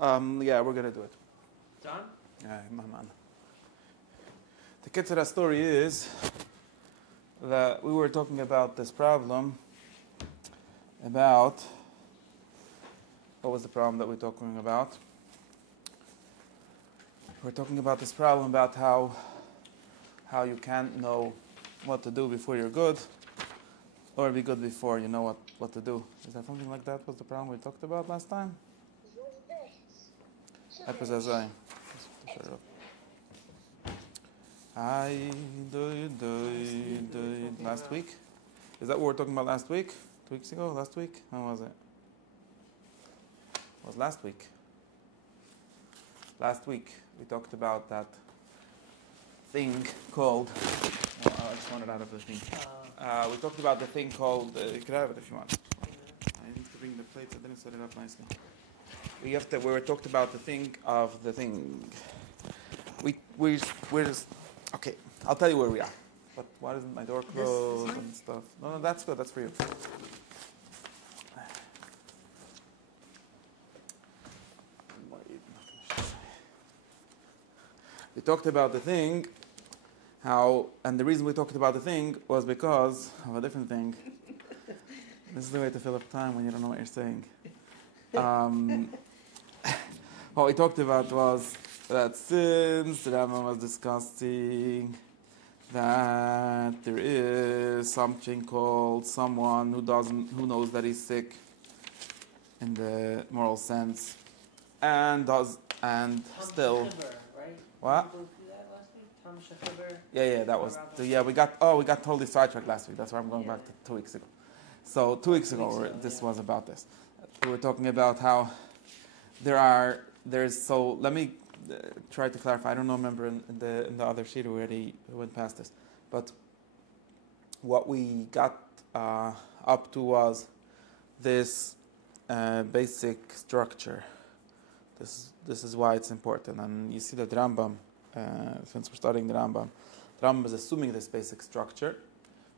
Yeah, we're gonna do it. Done? Yeah, man. The Ketzera story is that we were talking about this problem about what was the problem that we're talking about? We're talking about this problem about how you can't know what to do before you're good, or be good before you know what to do. Is that something like that was the problem we talked about last time? Last week? Is that what we were talking about last week? 2 weeks ago? Last week? When was it? It was last week. Last week we talked about that thing called... I just want it out of the thing. We talked about the thing called... you can have it if you want. I need to bring the plates. I didn't set it up nicely. We were talked about the thing of the thing. We're just... Okay, I'll tell you where we are. But why isn't my door closed and stuff? No, that's good. That's for you. We talked about the thing, and the reason we talked about the thing was because of a different thing. This is the way to fill up time when you don't know what you're saying. What we talked about was that since the Rambam was discussing that there is something called someone who knows that he's sick in the moral sense, and still. What? Yeah, that was. We got totally sidetracked last week. That's why I'm going back to 2 weeks ago. So 2 weeks ago, this was about this. We were talking about how there's. So let me try to clarify. I don't remember in the other sheet we already went past this, but what we got up to was this basic structure. This is why it's important, and you see that Rambam, since we're studying the Rambam is assuming this basic structure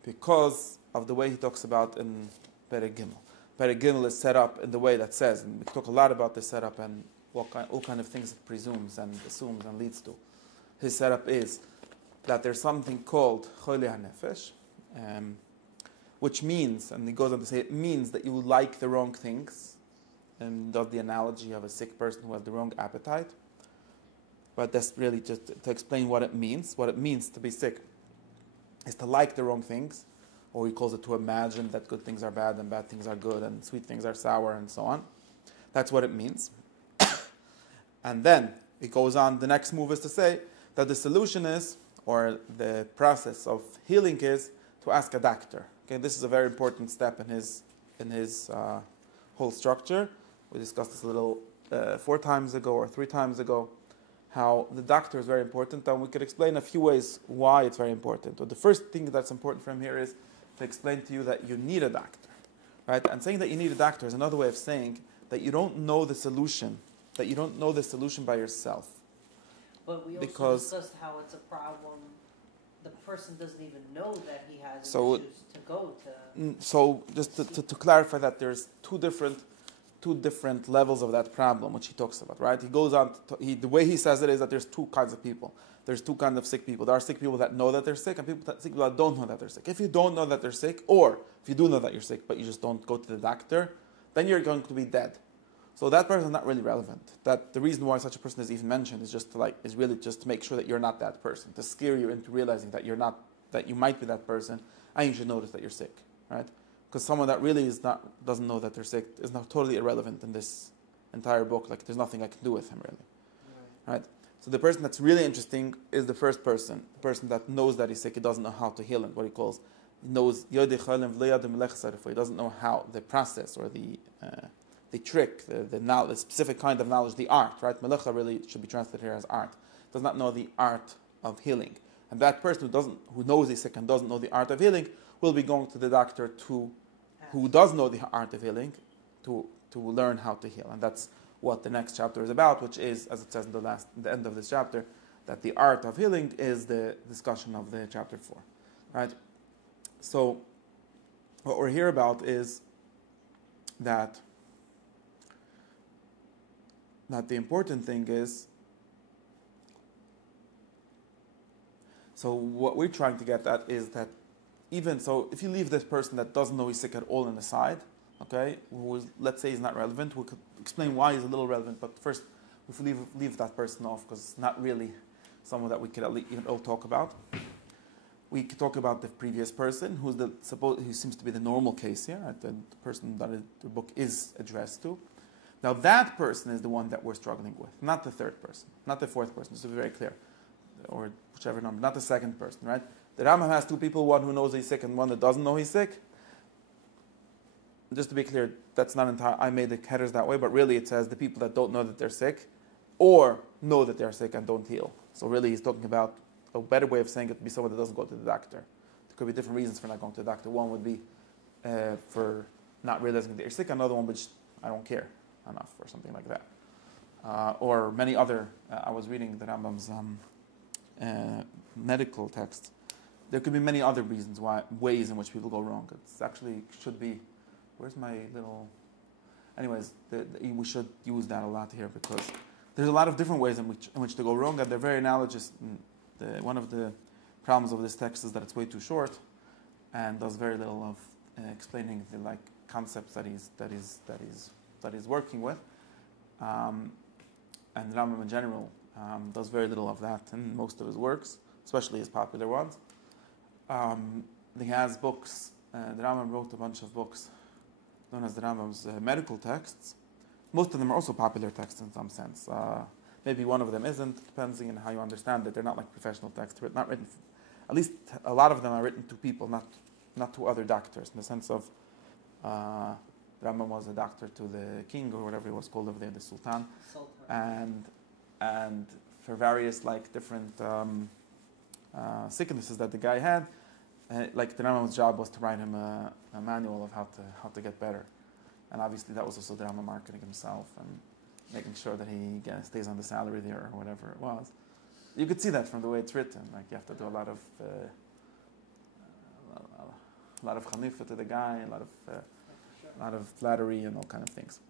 because of the way he talks about in Perek Gimel. Perek Gimel is set up in the way that says, and we talk a lot about this setup and all kind of things it presumes and assumes and leads to. His setup is that there's something called Choli HaNefesh, which means, and he goes on to say, it means that you like the wrong things, and does the analogy of a sick person who has the wrong appetite. But that's really just to explain what it means. What it means to be sick is to like the wrong things, or he calls it to imagine that good things are bad and bad things are good and sweet things are sour and so on. That's what it means. And then it goes on, the next move is to say that the solution is, or the process of healing is, to ask a doctor. Okay, this is a very important step in his whole structure. We discussed this a little 4 times ago or 3 times ago, how the doctor is very important, and we could explain a few ways why it's very important. So the first thing that's important from here is to explain to you that you need a doctor, right? And saying that you need a doctor is another way of saying that you don't know the solution, by yourself. But we also discussed how it's a problem. The person doesn't even know that he has issues to go to. So just to clarify that there's two different levels of that problem, which he talks about, right? He goes on, the way he says it is that there's 2 kinds of people. There's 2 kinds of sick people. There are sick people that know that they're sick, and sick people that don't know that they're sick. If you don't know that they're sick, or if you do know that you're sick, but you just don't go to the doctor, then you're going to be dead. So that person is not really relevant. That the reason why such a person is even mentioned is really just to make sure that you're not that person, to scare you into realizing that you might be that person, and you should notice that you're sick, right? Because someone that really doesn't know that they're sick is not totally irrelevant in this entire book. Like there's nothing I can do with him really, right? So the person that's really interesting is the first person, the person that knows that he's sick. He doesn't know how to heal him. What he calls he doesn't know how the process or the trick, the specific kind of knowledge, the art, right? Melecha really should be translated here as art. Does not know the art of healing, and that person who knows he's sick and doesn't know the art of healing will be going to the doctor who does know the art of healing to learn how to heal. And that's what the next chapter is about, which is, as it says in the end of this chapter, that the art of healing is the discussion of the chapter 4. Right? So what we're here about is that that the important thing is, so what we're trying to get at is that even so, if you leave this person that doesn't know he's sick at all in the side, okay, who is, let's say he's not relevant, we could explain why he's a little relevant, but first, if we leave that person off, because it's not really someone that we could at least even all talk about. We could talk about the previous person, who seems to be the normal case here, right? The person that the book is addressed to. Now that person is the one that we're struggling with, not the third person, not the fourth person, so very clear, or whichever number, not the second person, right? The Rambam has two people, one who knows he's sick and one that doesn't know he's sick. Just to be clear, that's not entire. I made the headers that way, but really it says the people that don't know that they're sick, or know that they're sick and don't heal. So really, he's talking about a better way of saying it would be someone that doesn't go to the doctor. There could be different reasons for not going to the doctor. One would be for not realizing that you're sick. Another one, which I don't care enough, or something like that. Or many other. I was reading the Rambam's medical text. There could be many other reasons ways in which people go wrong. It's actually should be. Where's my little? Anyways, we should use that a lot here because there's a lot of different ways in which to go wrong, and they're very analogous. One of the problems of this text is that it's way too short, and does very little of explaining the concepts that he's working with. And the Rambam in general does very little of that in most of his works, especially his popular ones. He has books. The Rambam wrote a bunch of books known as the Rambam's medical texts. Most of them are also popular texts in some sense. Maybe one of them isn't, depending on how you understand it. They're not like professional texts. They're not written. At least a lot of them are written to people, not to other doctors. In the sense of Rambam was a doctor to the king or whatever he was called over there, the Sultan, and for various different sicknesses that the guy had. The Rambam's job was to write him a manual of how to get better, and obviously that was also the Rambam marketing himself and making sure that he stays on the salary there or whatever it was. You could see that from the way it's written. You have to do a lot of chanifa to the guy, a lot of flattery and all kind of things.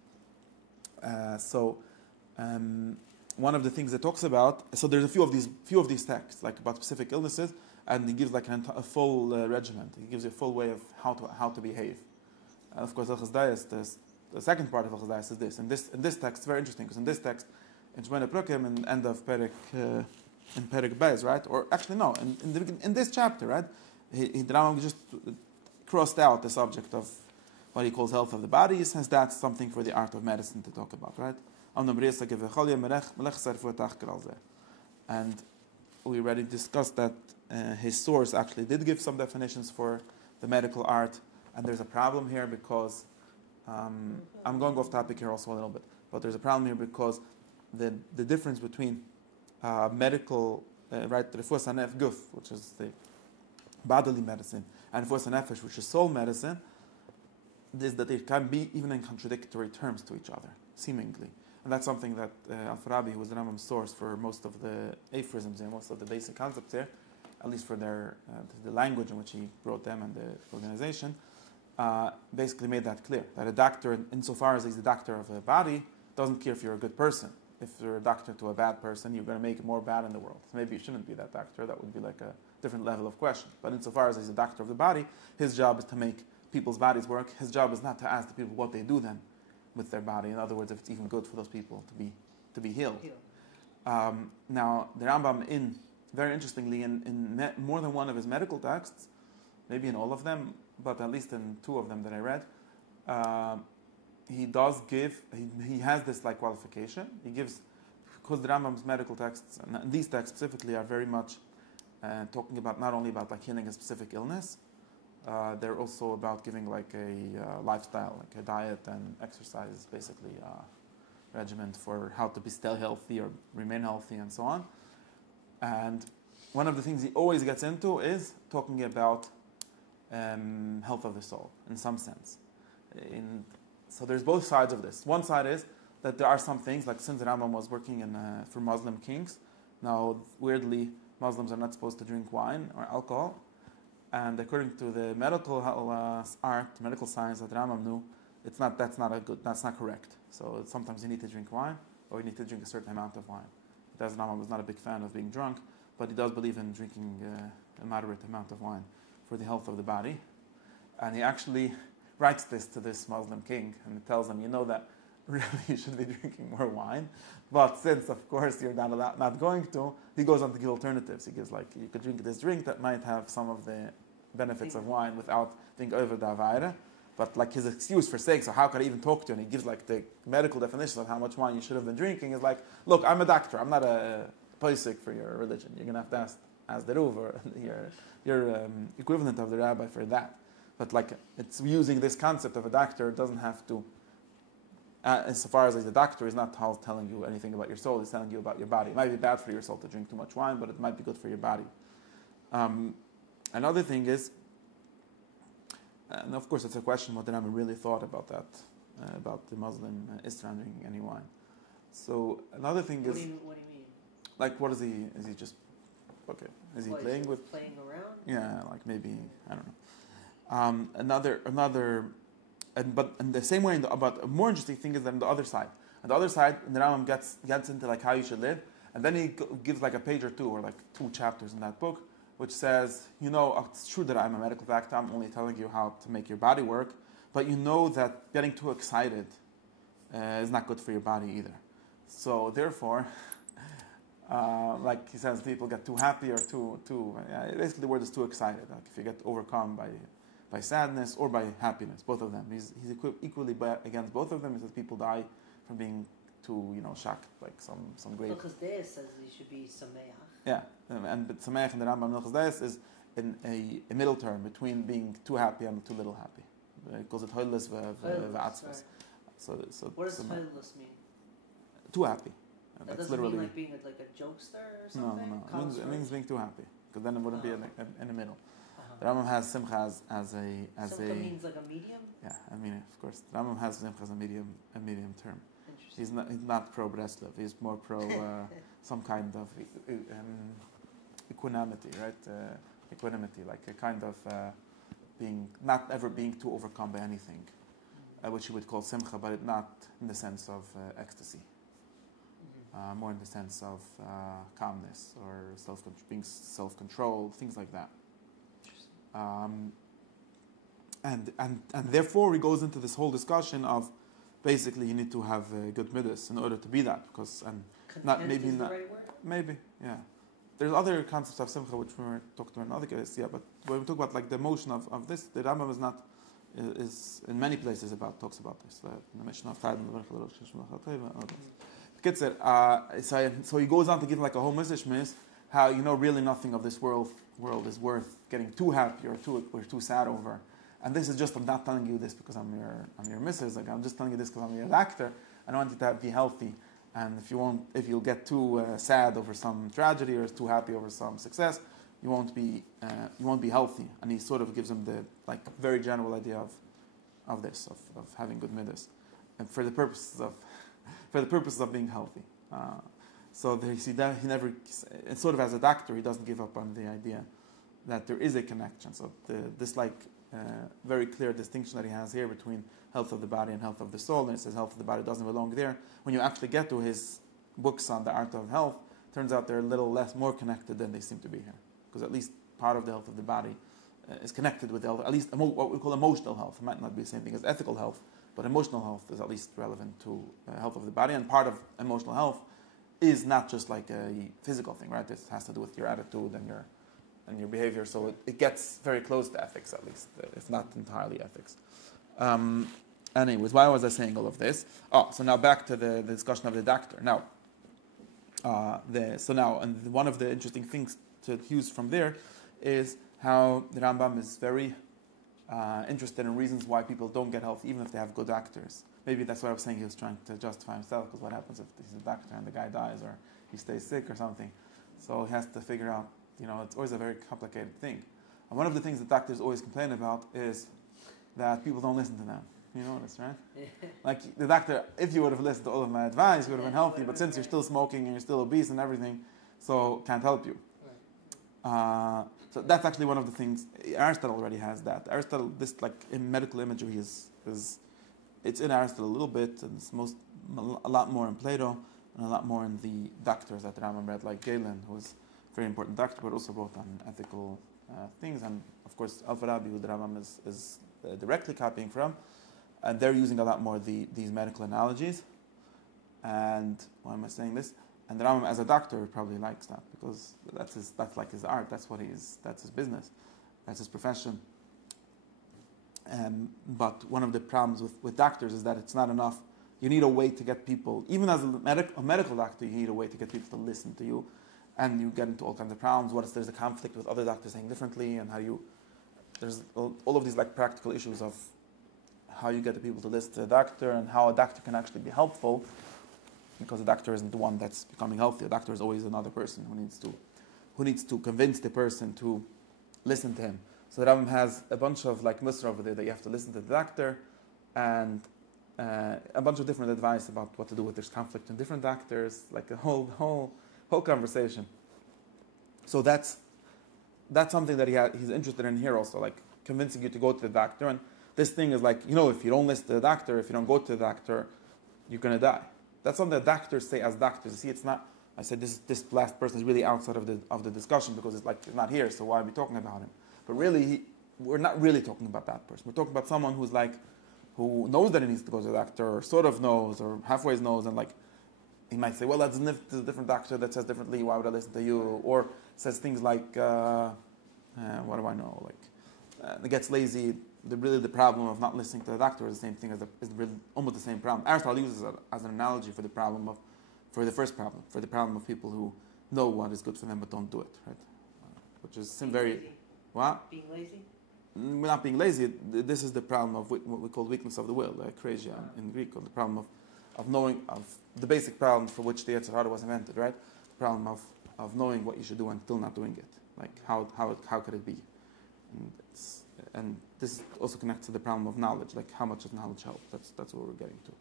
One of the things it talks about. So there's a few of these texts about specific illnesses. And he gives a full regimen. He gives you a full way of how to behave. And of course, the second part of Al-Chazdayas is this. In this text, it's very interesting because in this text, in Shemona Prukim, in the end of Perek beis, right? Or actually no, in this chapter, right? The Rambam just crossed out the subject of what he calls health of the body. He says that's something for the art of medicine to talk about, right? And we already discussed that his source actually did give some definitions for the medical art, and there's a problem here because I'm going off topic here also a little bit, but there's a problem here because the difference between medical, right, refuas hanef guf, which is the bodily medicine, and refuas hanefesh, which is soul medicine, is that they can be even in contradictory terms to each other, seemingly. And that's something that Al-Farabi, who was the Rambam's source for most of the aphorisms and most of the basic concepts here, at least for the language in which he wrote them and the organization, basically made that clear. That a doctor, insofar as he's a doctor of the body, doesn't care if you're a good person. If you're a doctor to a bad person, you're going to make more bad in the world. So maybe you shouldn't be that doctor. That would be a different level of question. But insofar as he's a doctor of the body, his job is to make people's bodies work. His job is not to ask the people what they do then with their body. In other words, if it's even good for those people to be healed. Now, the Rambam, very interestingly, in more than one of his medical texts, maybe in all of them, but at least in two of them that I read, he does give, he has this qualification. He gives, because the Rambam's medical texts, and these texts specifically, are very much talking about not only about healing a specific illness, they're also about giving a lifestyle, a diet and exercise, basically regimen for how to be still healthy or remain healthy and so on. And one of the things he always gets into is talking about health of the soul, in some sense. So there's both sides of this. One side is that there are some things, since the Rambam was working for Muslim kings, now weirdly Muslims are not supposed to drink wine or alcohol, and according to the medical art, medical science that Rambam knew, that's not correct. So sometimes you need to drink wine, or you need to drink a certain amount of wine. The Rambam was not a big fan of being drunk, but he does believe in drinking a moderate amount of wine for the health of the body. And he actually writes this to this Muslim king and tells him, you know that really you should be drinking more wine, but since of course you're not going to, he goes on to give alternatives. He gives like, you could drink this drink that might have some of the benefits of wine without being over the avaira. But like his excuse for saying, so how can I even talk to you? And he gives like the medical definition of how much wine you should have been drinking is like, look, I'm a doctor, I'm not a posek for your religion. You're going to have to ask the Ruv or your equivalent of the rabbi for that. But like it's using this concept of a doctor doesn't have to, as far as like, the doctor is not telling you anything about your soul, he's telling you about your body. It might be bad for your soul to drink too much wine, but it might be good for your body. Another thing is, and of course it's a question what the Rambam really thought about that, about the Muslim Islam drinking any wine. So another thing is... What do you mean? Like what is he just... Okay, is he playing with... Playing around? Yeah, like maybe, I don't know. And the same way, but a more interesting thing is that on the other side. On the other side, the Rambam gets into like how you should live, and then he gives like a page or two, or like 2 chapters in that book, which says, you know, it's true that I'm a medical doctor, I'm only telling you how to make your body work, but you know that getting too excited is not good for your body either. So therefore, like he says, people get too happy or basically the word is too excited. Like if you get overcome by sadness or by happiness, both of them. He's equally against both of them. He says people die from being too, shocked, like some great... Milchus Deis says he should be sameach. Yeah, but sameach in the Rambam Milchus Deis is in a middle term between being too happy and too little happy. He calls it hoilus v'atzvus. So what does hoilus mean? Too happy. That doesn't mean like being like a jokester or something? No. It means being too happy, because then it wouldn't be in the middle. The Rambam has simcha as a... Simcha means like a medium? Yeah, I mean, of course. The Rambam has simcha as a medium term. He's not pro Breslev. He's more pro some kind of equanimity, right? Equanimity, like a kind of not ever being too overcome by anything, which you would call simcha, but not in the sense of ecstasy. More in the sense of calmness or being self-controlled, things like that. And therefore he goes into this whole discussion of basically you need to have good midas in order to be that, because maybe yeah. There's other concepts of simcha which we were talking about in other cases, yeah. But when we talk about like the emotion of this, the Rambam is in many places talks about this. The Mishnah of so he goes on to give like a whole message, how really nothing of this world is worth getting too happy or too sad over. And this is just, I'm not telling you this because I'm your missus. Like I'm just telling you this because I'm your doctor. I want you to be healthy. And if you'll get too sad over some tragedy or too happy over some success, you won't be healthy. And he sort of gives him the like very general idea of this, of having good midas, and for the purposes of being healthy. So there you see that he never, and sort of as a doctor, he doesn't give up on the idea that there is a connection. So this very clear distinction that he has here between health of the body and health of the soul, and it says health of the body doesn't belong there. When you actually get to his books on the art of health, turns out they're a little more connected than they seem to be here, because at least part of the health of the body is connected with health, at least what we call emotional health. It might not be the same thing as ethical health, but emotional health is at least relevant to health of the body, and part of emotional health is not just like a physical thing, right? It has to do with your attitude and your behavior, so it gets very close to ethics, at least, if not entirely ethics. Anyways, why was I saying all of this? So now back to the discussion of the doctor. Now, and one of the interesting things to use from there is how the Rambam is very interested in reasons why people don't get healthy, even if they have good doctors. Maybe that's what I was saying. He was trying to justify himself, because what happens if he's a doctor and the guy dies or he stays sick or something? So he has to figure out, it's always a very complicated thing. And one of the things that doctors always complain about is that people don't listen to them. You notice, right? Like the doctor, if you would have listened to all of my advice, you would have been healthy, but since you're still smoking and you're still obese and everything, so can't help you. So that's actually one of the things. Aristotle already has that. Aristotle, this like in medical imagery it's in Aristotle a little bit, and it's a lot more in Plato, and a lot more in the doctors that Rambam read, like Galen, who was a very important doctor, but also wrote on ethical things. And of course, Al-Farabi, who the Rambam is directly copying from, and they're using a lot more these medical analogies. And why am I saying this? And the Rambam, as a doctor, probably likes that because that's like his art. That's his business. That's his profession. But one of the problems with doctors is that it's not enough. You need a way to get people, even as a medical doctor, you need a way to get people to listen to you. And you get into all kinds of problems. What if there's a conflict with other doctors saying differently? And there's all of these like practical issues of how you get the people to listen to the doctor and how a doctor can actually be helpful, because the doctor isn't the one that's becoming healthy. A doctor is always another person who needs to convince the person to listen to him. So the Rambam has a bunch of like musr over there that you have to listen to the doctor, and a bunch of different advice about what to do if there's conflict in different doctors, like a whole conversation. So that's something that he's interested in here also, like convincing you to go to the doctor. And this thing is like, if you don't listen to the doctor, if you don't go to the doctor, you're going to die. That's something that doctors say as doctors. You see, it's not, I said this last person is really outside of the discussion because it's like, he's not here, so why are we talking about him? But really, we're not really talking about that person. We're talking about someone who knows that he needs to go to the doctor, or sort of knows, or halfway knows, and like, he might say, well, that's a different doctor that says differently, why would I listen to you? Or says things like, what do I know? Like, it gets lazy. The problem of not listening to the doctor is the same thing is really almost the same problem. Aristotle uses it as an analogy for the first problem, for the problem of people who know what is good for them but don't do it, right? Which is very, what? Being lazy? We're not being lazy. This is the problem of what we call weakness of the will, krasia in Greek, or the problem of knowing, of the basic problem for which the Yetzer Hara was invented, right? The problem of knowing what you should do and still not doing it. Like how could it be? And this also connects to the problem of knowledge. Like how much does knowledge help? That's what we're getting to.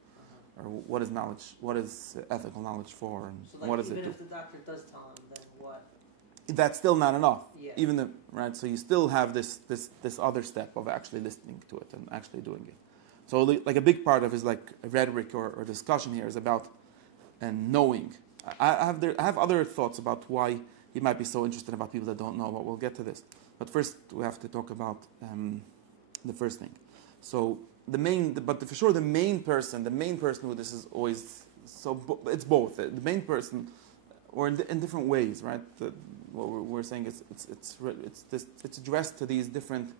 Or what is knowledge? What is ethical knowledge for? And so like what does it do? Even if the doctor does tell him, then what? That's still not enough. Yeah. Right. So you still have this other step of actually listening to it and actually doing it. So like a big part of his like rhetoric or discussion here is about knowing. I have other thoughts about why he might be so interested about people that don't know, but we'll get to this. But first we have to talk about the first thing. So the main person who this is always it's both the main person, or in different ways, right? What we're saying is it's addressed to these different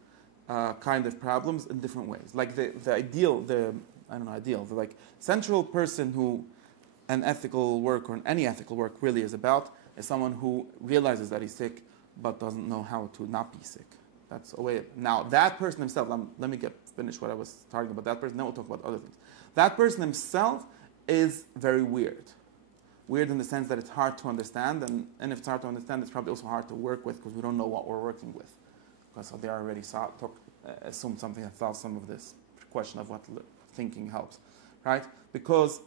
kind of problems in different ways. Like the ideal, the like central person who an ethical work or any ethical work really is about is someone who realizes that he's sick but doesn't know how to not be sick. That's a way. Now that person himself. Let me finish what I was talking about. That person. Then we'll talk about other things. That person himself is very weird. Weird in the sense that it's hard to understand, and if it's hard to understand, it's probably also hard to work with because we don't know what we're working with. Because they already assumed something that solves some of this question of what thinking helps, right? Because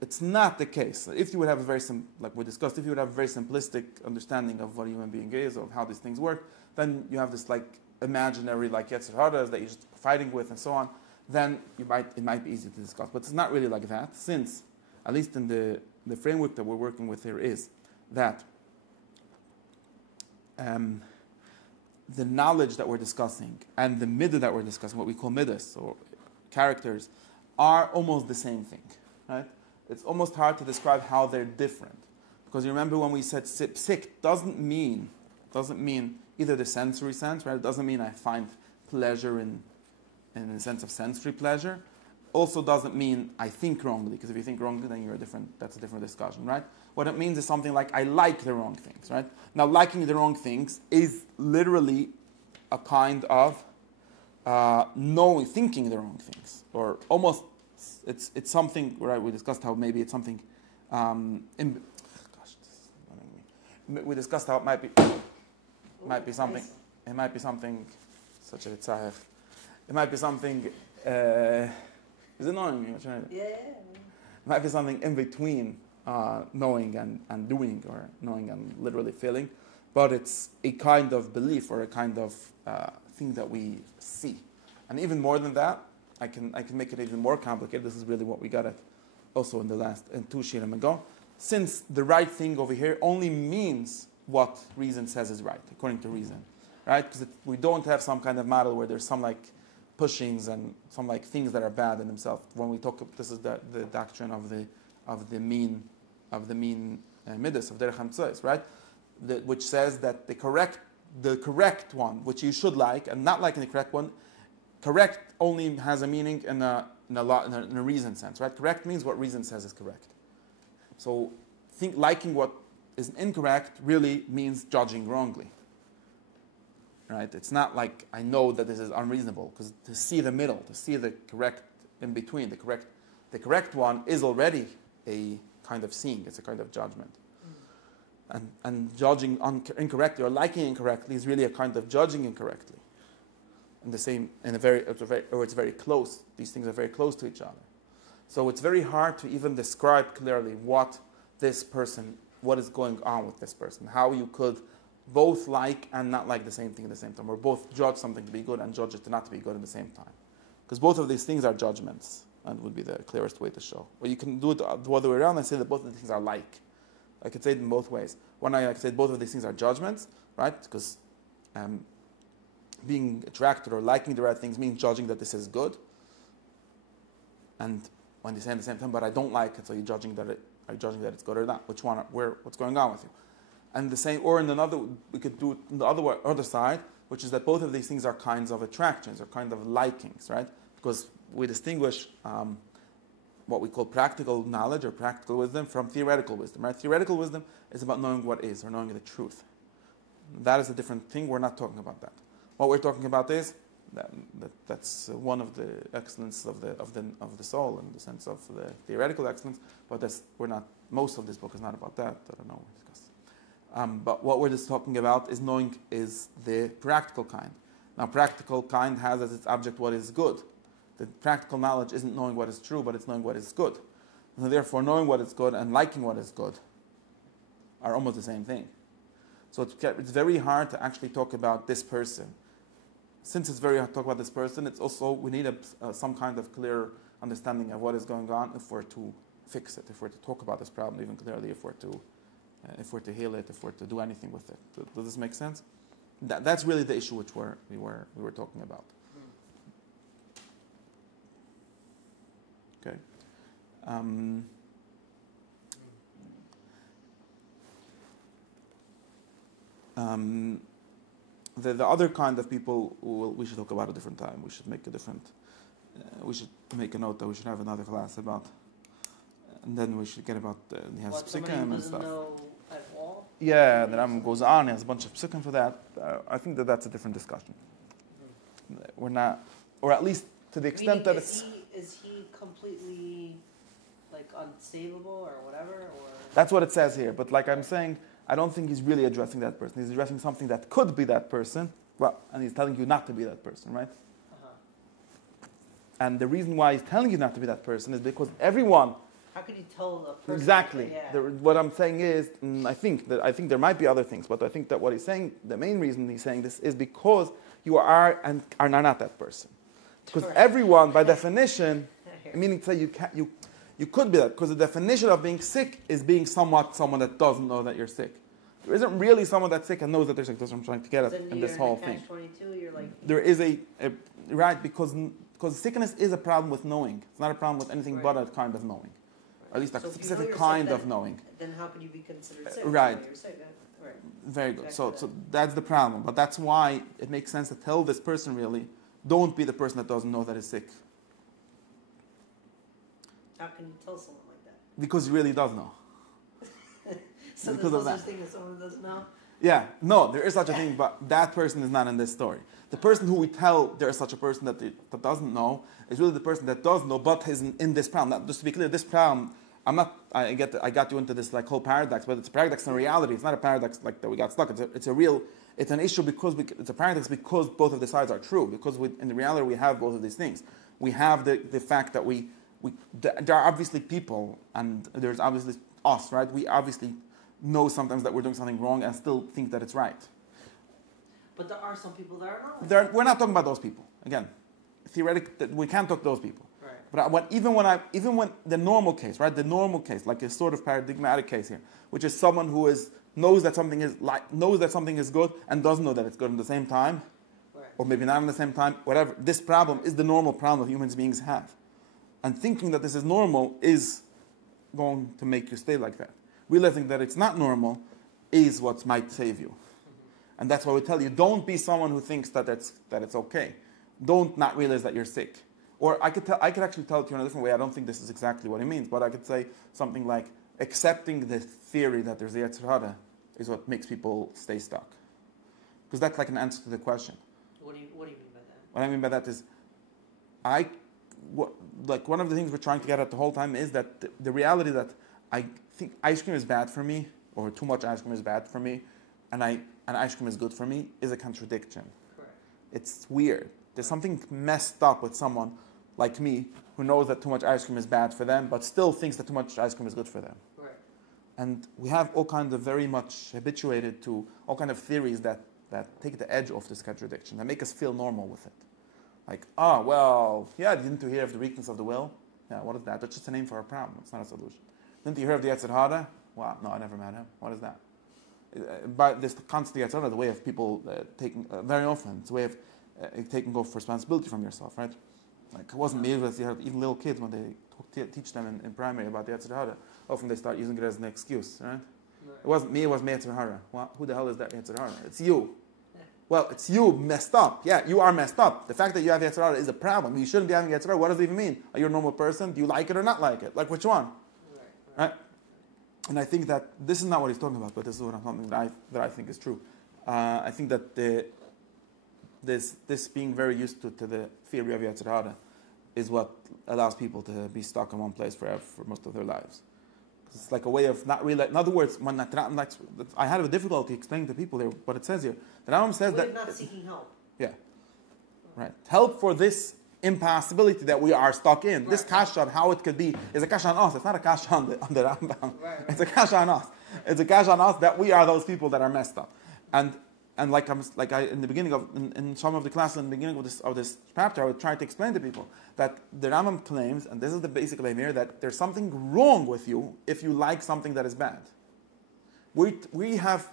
it's not the case. If you would have a very like we discussed, if you would have a very simplistic understanding of what a human being is, of how these things work, then you have this like imaginary like Yetzer Hara that you're just fighting with and so on. Then it might be easy to discuss, but it's not really like that. Since at least in the framework that we're working with here is that the knowledge that we're discussing and the midah that we're discussing, what we call midas or characters, are almost the same thing, right? It's almost hard to describe how they're different, because you remember when we said sick doesn't mean either the sensory sense, right? It doesn't mean I find pleasure in the sense of sensory pleasure. Also doesn't mean I think wrongly, because if you think wrongly, then that's a different discussion, right? What it means is something like I like the wrong things, right? Now, liking the wrong things is literally a kind of thinking the wrong things, or almost it's something, right? We discussed how maybe it's something. We discussed how it might be something. It might be something such a tzahef. It might be something. Is it annoying me? Yeah. It might be something in between knowing and doing, or knowing and literally feeling, but it's a kind of belief or a kind of thing that we see. And even more than that, I can make it even more complicated. This is really what we got at also in 2 shirim ago. since the right thing over here only means what reason says is right, according to reason, right? Because we don't have some kind of model where there's some like pushings and some like things that are bad in themselves. When we talk, this is the doctrine of the mean midas of derech hamtzos, right? Which says that the correct one, which you should like, and not liking the correct one, correct only has a meaning in a reason sense, right? Correct means what reason says is correct. So liking what is incorrect really means judging wrongly, right? It's not like I know that this is unreasonable, because to see the middle, to see the correct in between, the correct one is already a kind of seeing. It's a kind of judgment. And judging incorrectly or liking incorrectly is really a kind of judging incorrectly. And it's very close. These things are very close to each other. So it's very hard to even describe clearly what is going on with this person. How you could both like and not like the same thing at the same time, or both judge something to be good and judge it to not to be good at the same time. Because both of these things are judgments, and would be the clearest way to show. Or you can do it the other way around and say that both of these things are like. I could say it in both ways. One, I could say both of these things are judgments, right? Because being attracted or liking the right things means judging that this is good. And when they say at the same time, but I don't like it, so are you judging that it's good or not? Which one? What's going on with you? And the same, or in another, we could do it on the other side, which is that both of these things are kinds of attractions or kind of likings, right? Because we distinguish what we call practical knowledge or practical wisdom from theoretical wisdom, right? Theoretical wisdom is about knowing what is, or knowing the truth. That is a different thing. We're not talking about that. What we're talking about is that's one of the excellence of the soul, in the sense of the theoretical excellence. But most of this book is not about that. I don't know. We'll discuss. But what we're just talking about is knowing is the practical kind. Now, practical kind has as its object what is good. The practical knowledge isn't knowing what is true, but it's knowing what is good. And therefore, knowing what is good and liking what is good are almost the same thing. So it's very hard to actually talk about this person. Since it's very hard to talk about this person, it's also, we need some kind of clear understanding of what is going on if we're to fix it, if we're to talk about this problem even clearly, if we're to heal it, if we're to do anything with it. Does this make sense? That's really the issue which we were talking about. Okay. The other kind of people, we should talk about a different time. We should make a different. We should make a note that we should have another class about, and then we should get about the psukim and stuff. At all? Yeah, the Rambam goes on. He has a bunch of psukim for that. I think that's a different discussion. We're not, or at least to the extent that it's. Is he completely like unsavable or whatever? Or that's what it says here. But like I'm saying, I don't think he's really addressing that person. He's addressing something that could be that person. Well, and he's telling you not to be that person, right? And the reason why he's telling you not to be that person is because everyone. How could you tell a person? Exactly. Yeah. What I'm saying is, I think there might be other things, but I think that what he's saying, the main reason he's saying this is because you are and are not that person. Because everyone, by definition, meaning to say you could be that, because the definition of being sick is being someone that doesn't know that you're sick. There isn't really someone that's sick and knows that they're sick. That's what I'm trying to get at in this whole thing. You're like, there is right, because sickness is a problem with knowing. It's not a problem with anything but a kind of knowing. At least a specific kind of knowing. Then how could you be considered sick? Right. Right. Very good. So that's the problem. But that's why it makes sense to tell this person really, don't be the person that doesn't know that is sick. How can you tell someone like that? Because he really does know. So there's no such thing as someone that doesn't know? Yeah. No, there is such a thing, but that person is not in this story. The person who we tell there is such a person that doesn't know is really the person that does know, but is in this problem. Now, just to be clear, this problem, I got you into this like whole paradox, but it's a paradox in reality. It's not a paradox like that we got stuck. It's an issue because it's a paradox because both of the sides are true. Because in the reality we have both of these things. We have the fact that there are obviously people and there's obviously us, right? We obviously know sometimes that we're doing something wrong and still think that it's right. But there are some people that are not. We're not talking about those people. Again, theoretically, we can't talk those people. Right. But even when the normal case, right? The normal case, like a sort of paradigmatic case here, which is someone who knows that something is good and doesn't know that it's good at the same time, or maybe not at the same time, whatever. This problem is the normal problem that human beings have. And thinking that this is normal is going to make you stay like that. Realizing that it's not normal is what might save you. And that's why we tell you, don't be someone who thinks that it's okay. Don't not realize that you're sick. Or I could actually tell it to you in a different way. I don't think this is exactly what he means, but I could say something like, accepting the theory that there's the Yetzer Hara is what makes people stay stuck. Because that's like an answer to the question. What do you mean by that? What I mean by that is, one of the things we're trying to get at the whole time is that the reality that I think ice cream is bad for me, or too much ice cream is bad for me, and ice cream is good for me, is a contradiction. Correct. It's weird. There's something messed up with someone like me who knows that too much ice cream is bad for them, but still thinks that too much ice cream is good for them. Right. And we have all kinds of very much habituated to all kinds of theories that take the edge off this contradiction, that make us feel normal with it. Like, didn't you hear of the weakness of the will? Yeah, what is that? That's just a name for a problem. It's not a solution. Didn't you hear of the Yetzer Hara? Well, no, I never met him. What is that? But this constant Yetzer Hara, the way of people taking, very often, it's a way of taking off responsibility from yourself, right? Like, it wasn't me, it was even little kids when they teach them in primary about the Yetzer Hara. Often they start using it as an excuse, right? It wasn't me, it was Yetzer Hara. Well, who the hell is that Yetzer Hara? It's you. Well, it's you messed up. Yeah, you are messed up. The fact that you have Yetzer Hara is a problem. You shouldn't be having Yetzer Hara. What does it even mean? Are you a normal person? Do you like it or not like it? Like which one? Right? And I think that this is not what he's talking about, but this is something that I think is true. I think that this being very used to the theory of Yetzer Hara is what allows people to be stuck in one place forever for most of their lives. It's like a way of not really. In other words, I had a difficulty explaining to people here what it says here. The Rambam says that not seeking help. Yeah, right. Help for this impossibility that we are stuck in. Right. This kasha of how it could be is a kasha on us. It's not a kasha on the Rambam. Right. It's a kasha on us. It's a kasha on us that we are those people that are messed up. And in the beginning of in some of the classes in the beginning of this chapter, I would try to explain to people that the Rambam claims, and this is the basic claim here, that there's something wrong with you if you like something that is bad. We have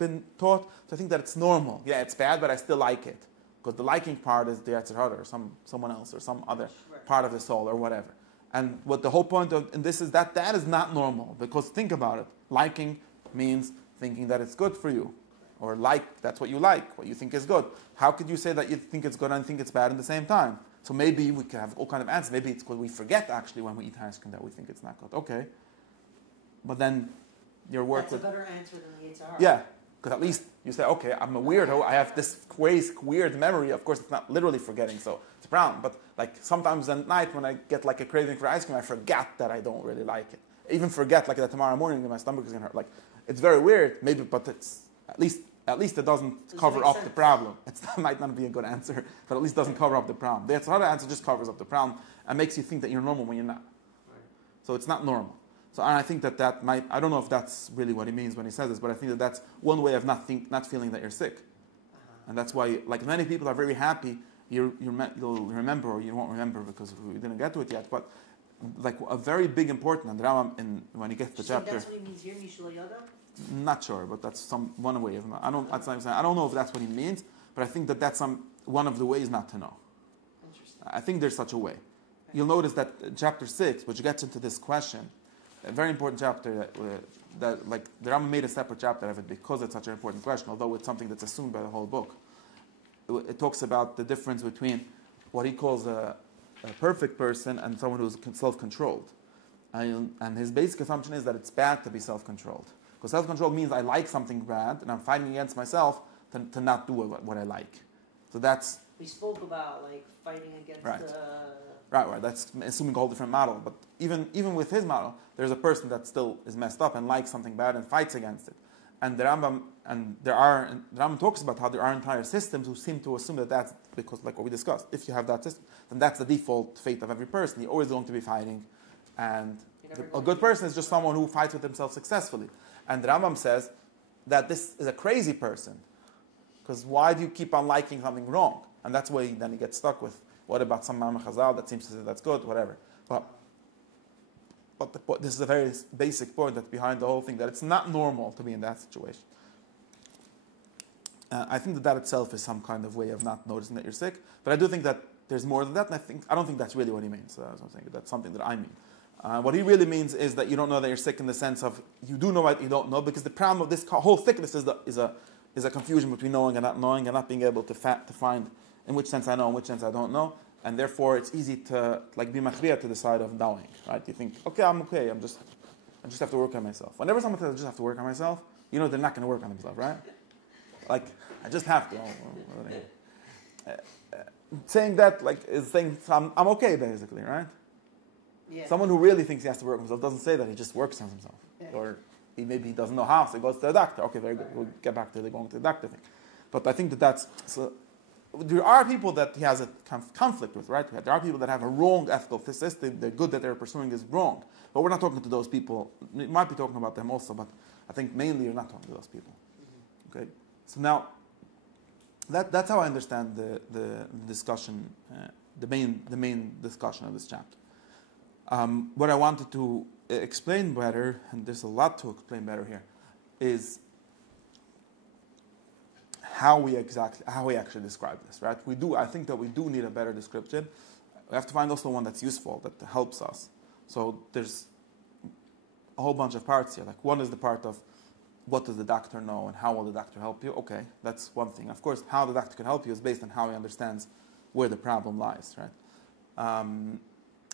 been taught to think that it's normal. Yeah, it's bad, but I still like it because the liking part is the Yetzer Hara or someone else or some other part of the soul or whatever. And what the whole point of this is that is not normal, because think about it. Liking means thinking that it's good for you. Or that's what you think is good. How could you say that you think it's good and think it's bad at the same time? So maybe we could have all kind of answers. Maybe it's because we forget actually when we eat ice cream that we think it's not good. Okay. But then your work That's a better answer than the Yetzer Hara. Yeah. Because at least you say, okay, I'm a weirdo. I have this weird memory. Of course, it's not literally forgetting, so it's a problem. But like sometimes at night when I get like a craving for ice cream, I forget that I don't really like it. I even forget like that tomorrow morning my stomach is going to hurt. Like, it's very weird, maybe, but it's at least it doesn't cover up the problem. It might not be a good answer, but at least it doesn't cover up the problem. The Yetzer Hara answer just covers up the problem and makes you think that you're normal when you're not. Right. So it's not normal. So and I think that might, I don't know if that's really what he means when he says this, but I think that that's one way of not feeling that you're sick. And that's why, like many people are very happy, you'll remember, or you won't remember because we didn't get to it yet, but like a very big important, and Rambam, when he gets to the chapter. That's what he means here, Mishul Yada? Not sure, but that's one way of. I don't know if that's what he means, but I think that that's one of the ways not to know. Interesting. I think there's such a way. You'll notice that chapter 6, which gets into this question, a very important chapter that like the Rambam made a separate chapter of it because it's such an important question, although it's something that's assumed by the whole book. It talks about the difference between what he calls a perfect person and someone who's self-controlled. And his basic assumption is that it's bad to be self-controlled. Because self-control means I like something bad, and I'm fighting against myself to not do what I like. So that's... We spoke about like fighting against Right. That's assuming a whole different model. But even with his model, there's a person that still is messed up and likes something bad and fights against it. And the Rambam talks about how there are entire systems who seem to assume that that's because, like what we discussed, if you have that system, then that's the default fate of every person. You're always going to be fighting. And a good person is just someone who fights with himself successfully. And the Rambam says that this is a crazy person. Because why do you keep on liking something wrong? And that's why then he gets stuck with What about some Ma'amar Chazal that seems to say that's good, whatever. But this is a very basic point that's behind the whole thing, that it's not normal to be in that situation. I think that itself is some kind of way of not noticing that you're sick, but I do think that there's more than that, and I don't think that's really what he means. That's something that I mean. What he really means is that you don't know that you're sick in the sense of you do know what you don't know, because the problem of this whole sickness is a confusion between knowing and not being able to find in which sense I know, in which sense I don't know, and therefore it's easy to be machriya to the side of knowing, right? You think, okay, I'm okay, I just have to work on myself. Whenever someone says I just have to work on myself, you know they're not going to work on themselves, right? Like, I just have to. Saying that is saying I'm okay, basically, right? Yeah. Someone who really thinks he has to work on himself doesn't say that, he just works on himself. Yeah. Or maybe he doesn't know how, so he goes to the doctor. Okay, very good. We'll get back to the going to the doctor thing. But I think that's... So, there are people that he has a conflict with, right? There are people that have a wrong ethical system. The good that they're pursuing is wrong. But we're not talking to those people. We might be talking about them also, but I think mainly you're not talking to those people. Mm-hmm. Okay? So now, that's how I understand the discussion, the main discussion of this chapter. What I wanted to explain better, and there's a lot to explain better here, is how we actually describe this, right? I think that we do need a better description. We have to find also one that's useful, that helps us. So there's a whole bunch of parts here. Like, one is the part of what does the doctor know and how will the doctor help you? Okay, that's one thing. Of course, how the doctor can help you is based on how he understands where the problem lies, right?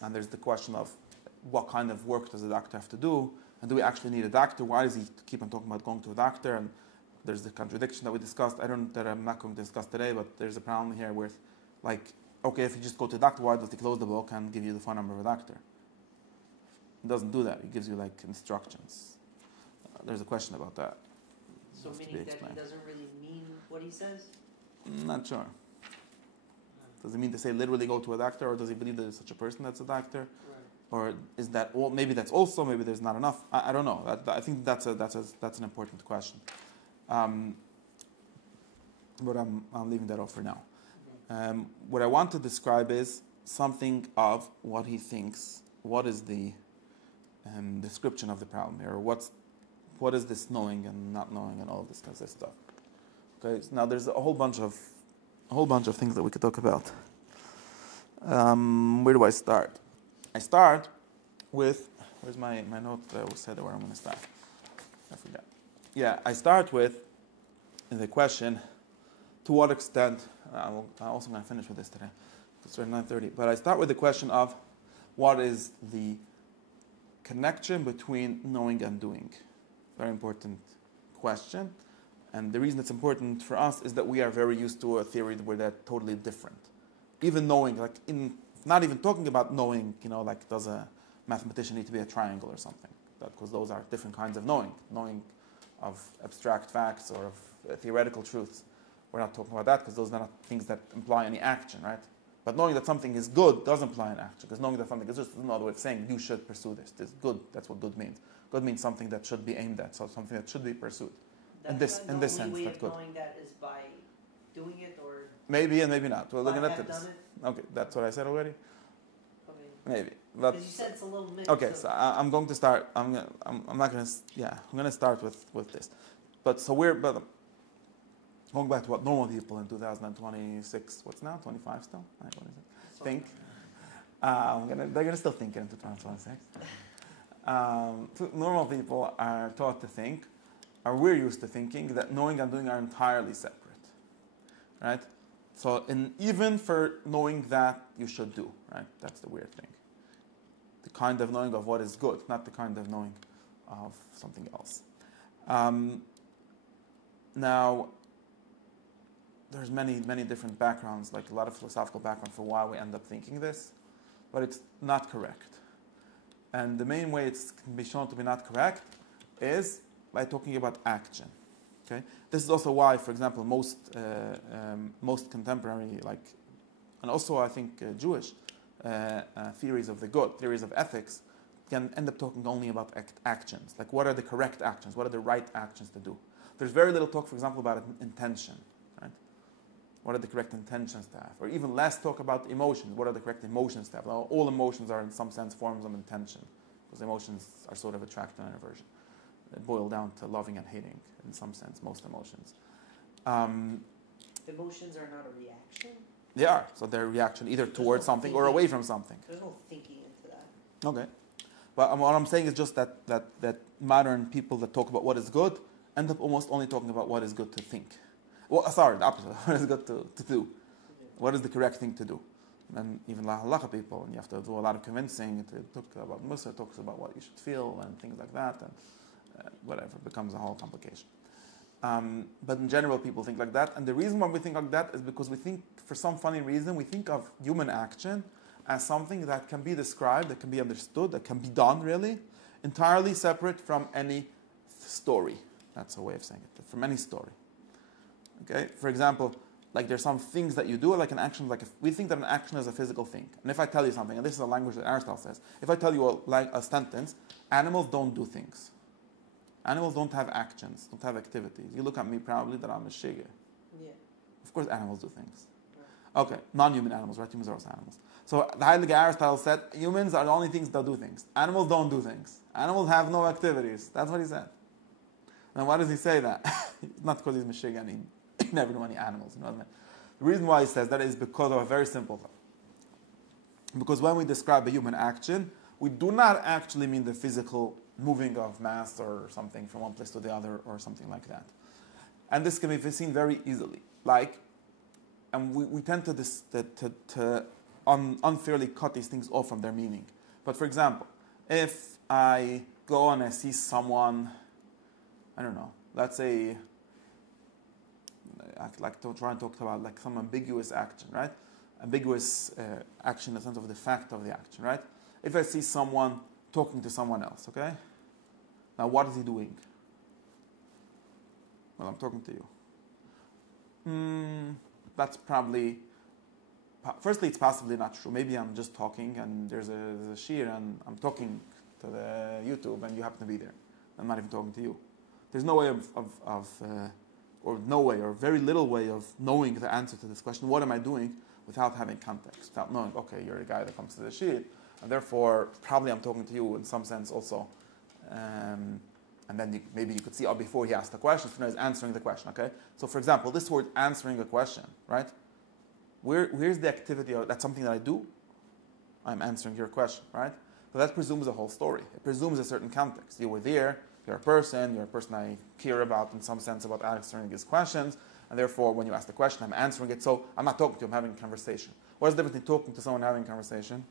And there's the question of what kind of work does the doctor have to do, and do we actually need a doctor? Why does he keep on talking about going to a doctor? And there's the contradiction that we discussed. I'm not going to discuss today, but there's a problem here with, okay, if you just go to a doctor, why does he close the book and give you the phone number of a doctor? He doesn't do that. He gives you instructions. There's a question about that. So meaning that he doesn't really mean what he says? Not sure. Does it mean to say literally go to a doctor, or does he believe that there's such a person that's a doctor? Right. Or is that all? Maybe that's also, maybe there's not enough. I don't know. I think that's an important question. But I'm leaving that off for now. Okay. What I want to describe is something of what he thinks. What is the description of the problem here? What is this knowing and not knowing and all of this kind of stuff? Okay. So now there's a whole bunch of things that we could talk about. Where do I start? I start with, where's my note? I always said where I'm going to start. I forgot. Yeah, I start with the question, to what extent, I'm also going to finish with this today, it's around 9:30, but I start with the question of what is the connection between knowing and doing. Very important question. And the reason it's important for us is that we are very used to a theory where they're totally different. Even knowing, not even talking about knowing, does a mathematician need to be a triangle or something? Because those are different kinds of knowing. Knowing of abstract facts or of theoretical truths. We're not talking about that because those are not things that imply any action, right? But knowing that something is good does imply an action, because knowing that something is just another way of saying you should pursue this. This is good. That's what good means. Good means something that should be aimed at, so something that should be pursued. In this sense, that's good. The only way of knowing that is by doing it, or maybe and maybe not. We're looking at this. Okay, that's what I said already. Maybe, but because you said it's a little mixed. Okay, so I'm going to start. I'm not going to. Yeah, I'm going to start with this. But going back to what normal people in 2026. What's now 25 still? Think. They're going to still think in 2026. Normal people are taught to think, or we're used to thinking, that knowing and doing are entirely separate, right? So, even for knowing that you should do, right? That's the weird thing. The kind of knowing of what is good, not the kind of knowing of something else. Now, there's many different backgrounds, like a lot of philosophical background for why we end up thinking this, but it's not correct. And the main way it can be shown to be not correct is by talking about action. Okay, this is also why, for example, most contemporary, and also I think Jewish theories of the good, theories of ethics, can end up talking only about actions. Like, what are the correct actions? What are the right actions to do? There's very little talk, for example, about intention. Right? What are the correct intentions to have? Or even less talk about emotions. What are the correct emotions to have? Now, all emotions are in some sense forms of intention, because emotions are sort of attraction and aversion. They boil down to loving and hating in some sense, most emotions. Emotions are not a reaction? They are. So they're a reaction either towards something or away from something. There's no thinking into that. Okay. But what I'm saying is just that modern people that talk about what is good end up almost only talking about what is good to think. Well, sorry, the opposite. What is good to do? What is the correct thing to do? And even halacha people, and you have to do a lot of convincing. It talk about Musa, talks about what you should feel and things like that, and whatever, it becomes a whole complication. But in general, people think like that. And the reason why we think like that is because we think, for some funny reason, we think of human action as something that can be described, that can be understood, that can be done, really, entirely separate from any story. That's a way of saying it, from any story. Okay? For example, like there's some things that you do, like an action, like if we think that an action is a physical thing. And if I tell you something, and this is a language that Aristotle says, if I tell you a sentence, animals don't do things. Animals don't have actions, don't have activities. You look at me probably that I'm a shige. Yeah. Of course animals do things. Right. Okay, non-human animals, right? Humans are also animals. So the Heilige Aristotle said, humans are the only things that do things. Animals don't do things. Animals have no activities. That's what he said. Now why does he say that? Not because he's Meshiga and he never knew any animals. You know what I mean? The reason why he says that is because of a very simple thing. Because when we describe a human action, we do not actually mean the physical moving of mass or something from one place to the other or something like that. And this can be seen very easily. And we tend to unfairly cut these things off from their meaning. But for example, if I go and I see someone, I don't know, let's say, like to try and talk about like some ambiguous action, right? Ambiguous action in the sense of the fact of the action, right? If I see someone talking to someone else, okay? Now what is he doing? Well, I'm talking to you. That's probably, firstly, it's possibly not true. Maybe I'm just talking and there's a shear and I'm talking to the YouTube and you happen to be there. I'm not even talking to you. There's no way or no way, or very little way of knowing the answer to this question, what am I doing, without having context, without knowing, okay, you're a guy that comes to the shear, and therefore, probably I'm talking to you in some sense also. And then maybe you could see, before he asked the question, so now he's answering the question, okay? So for example, this word answering a question, right? Where's the activity, that's something that I do? I'm answering your question, right? So that presumes a whole story. It presumes a certain context. You were there, you're a person I care about in some sense about answering his questions, and therefore when you ask the question, I'm answering it, so I'm not talking to you, I'm having a conversation. What is the difference between talking to someone and having a conversation?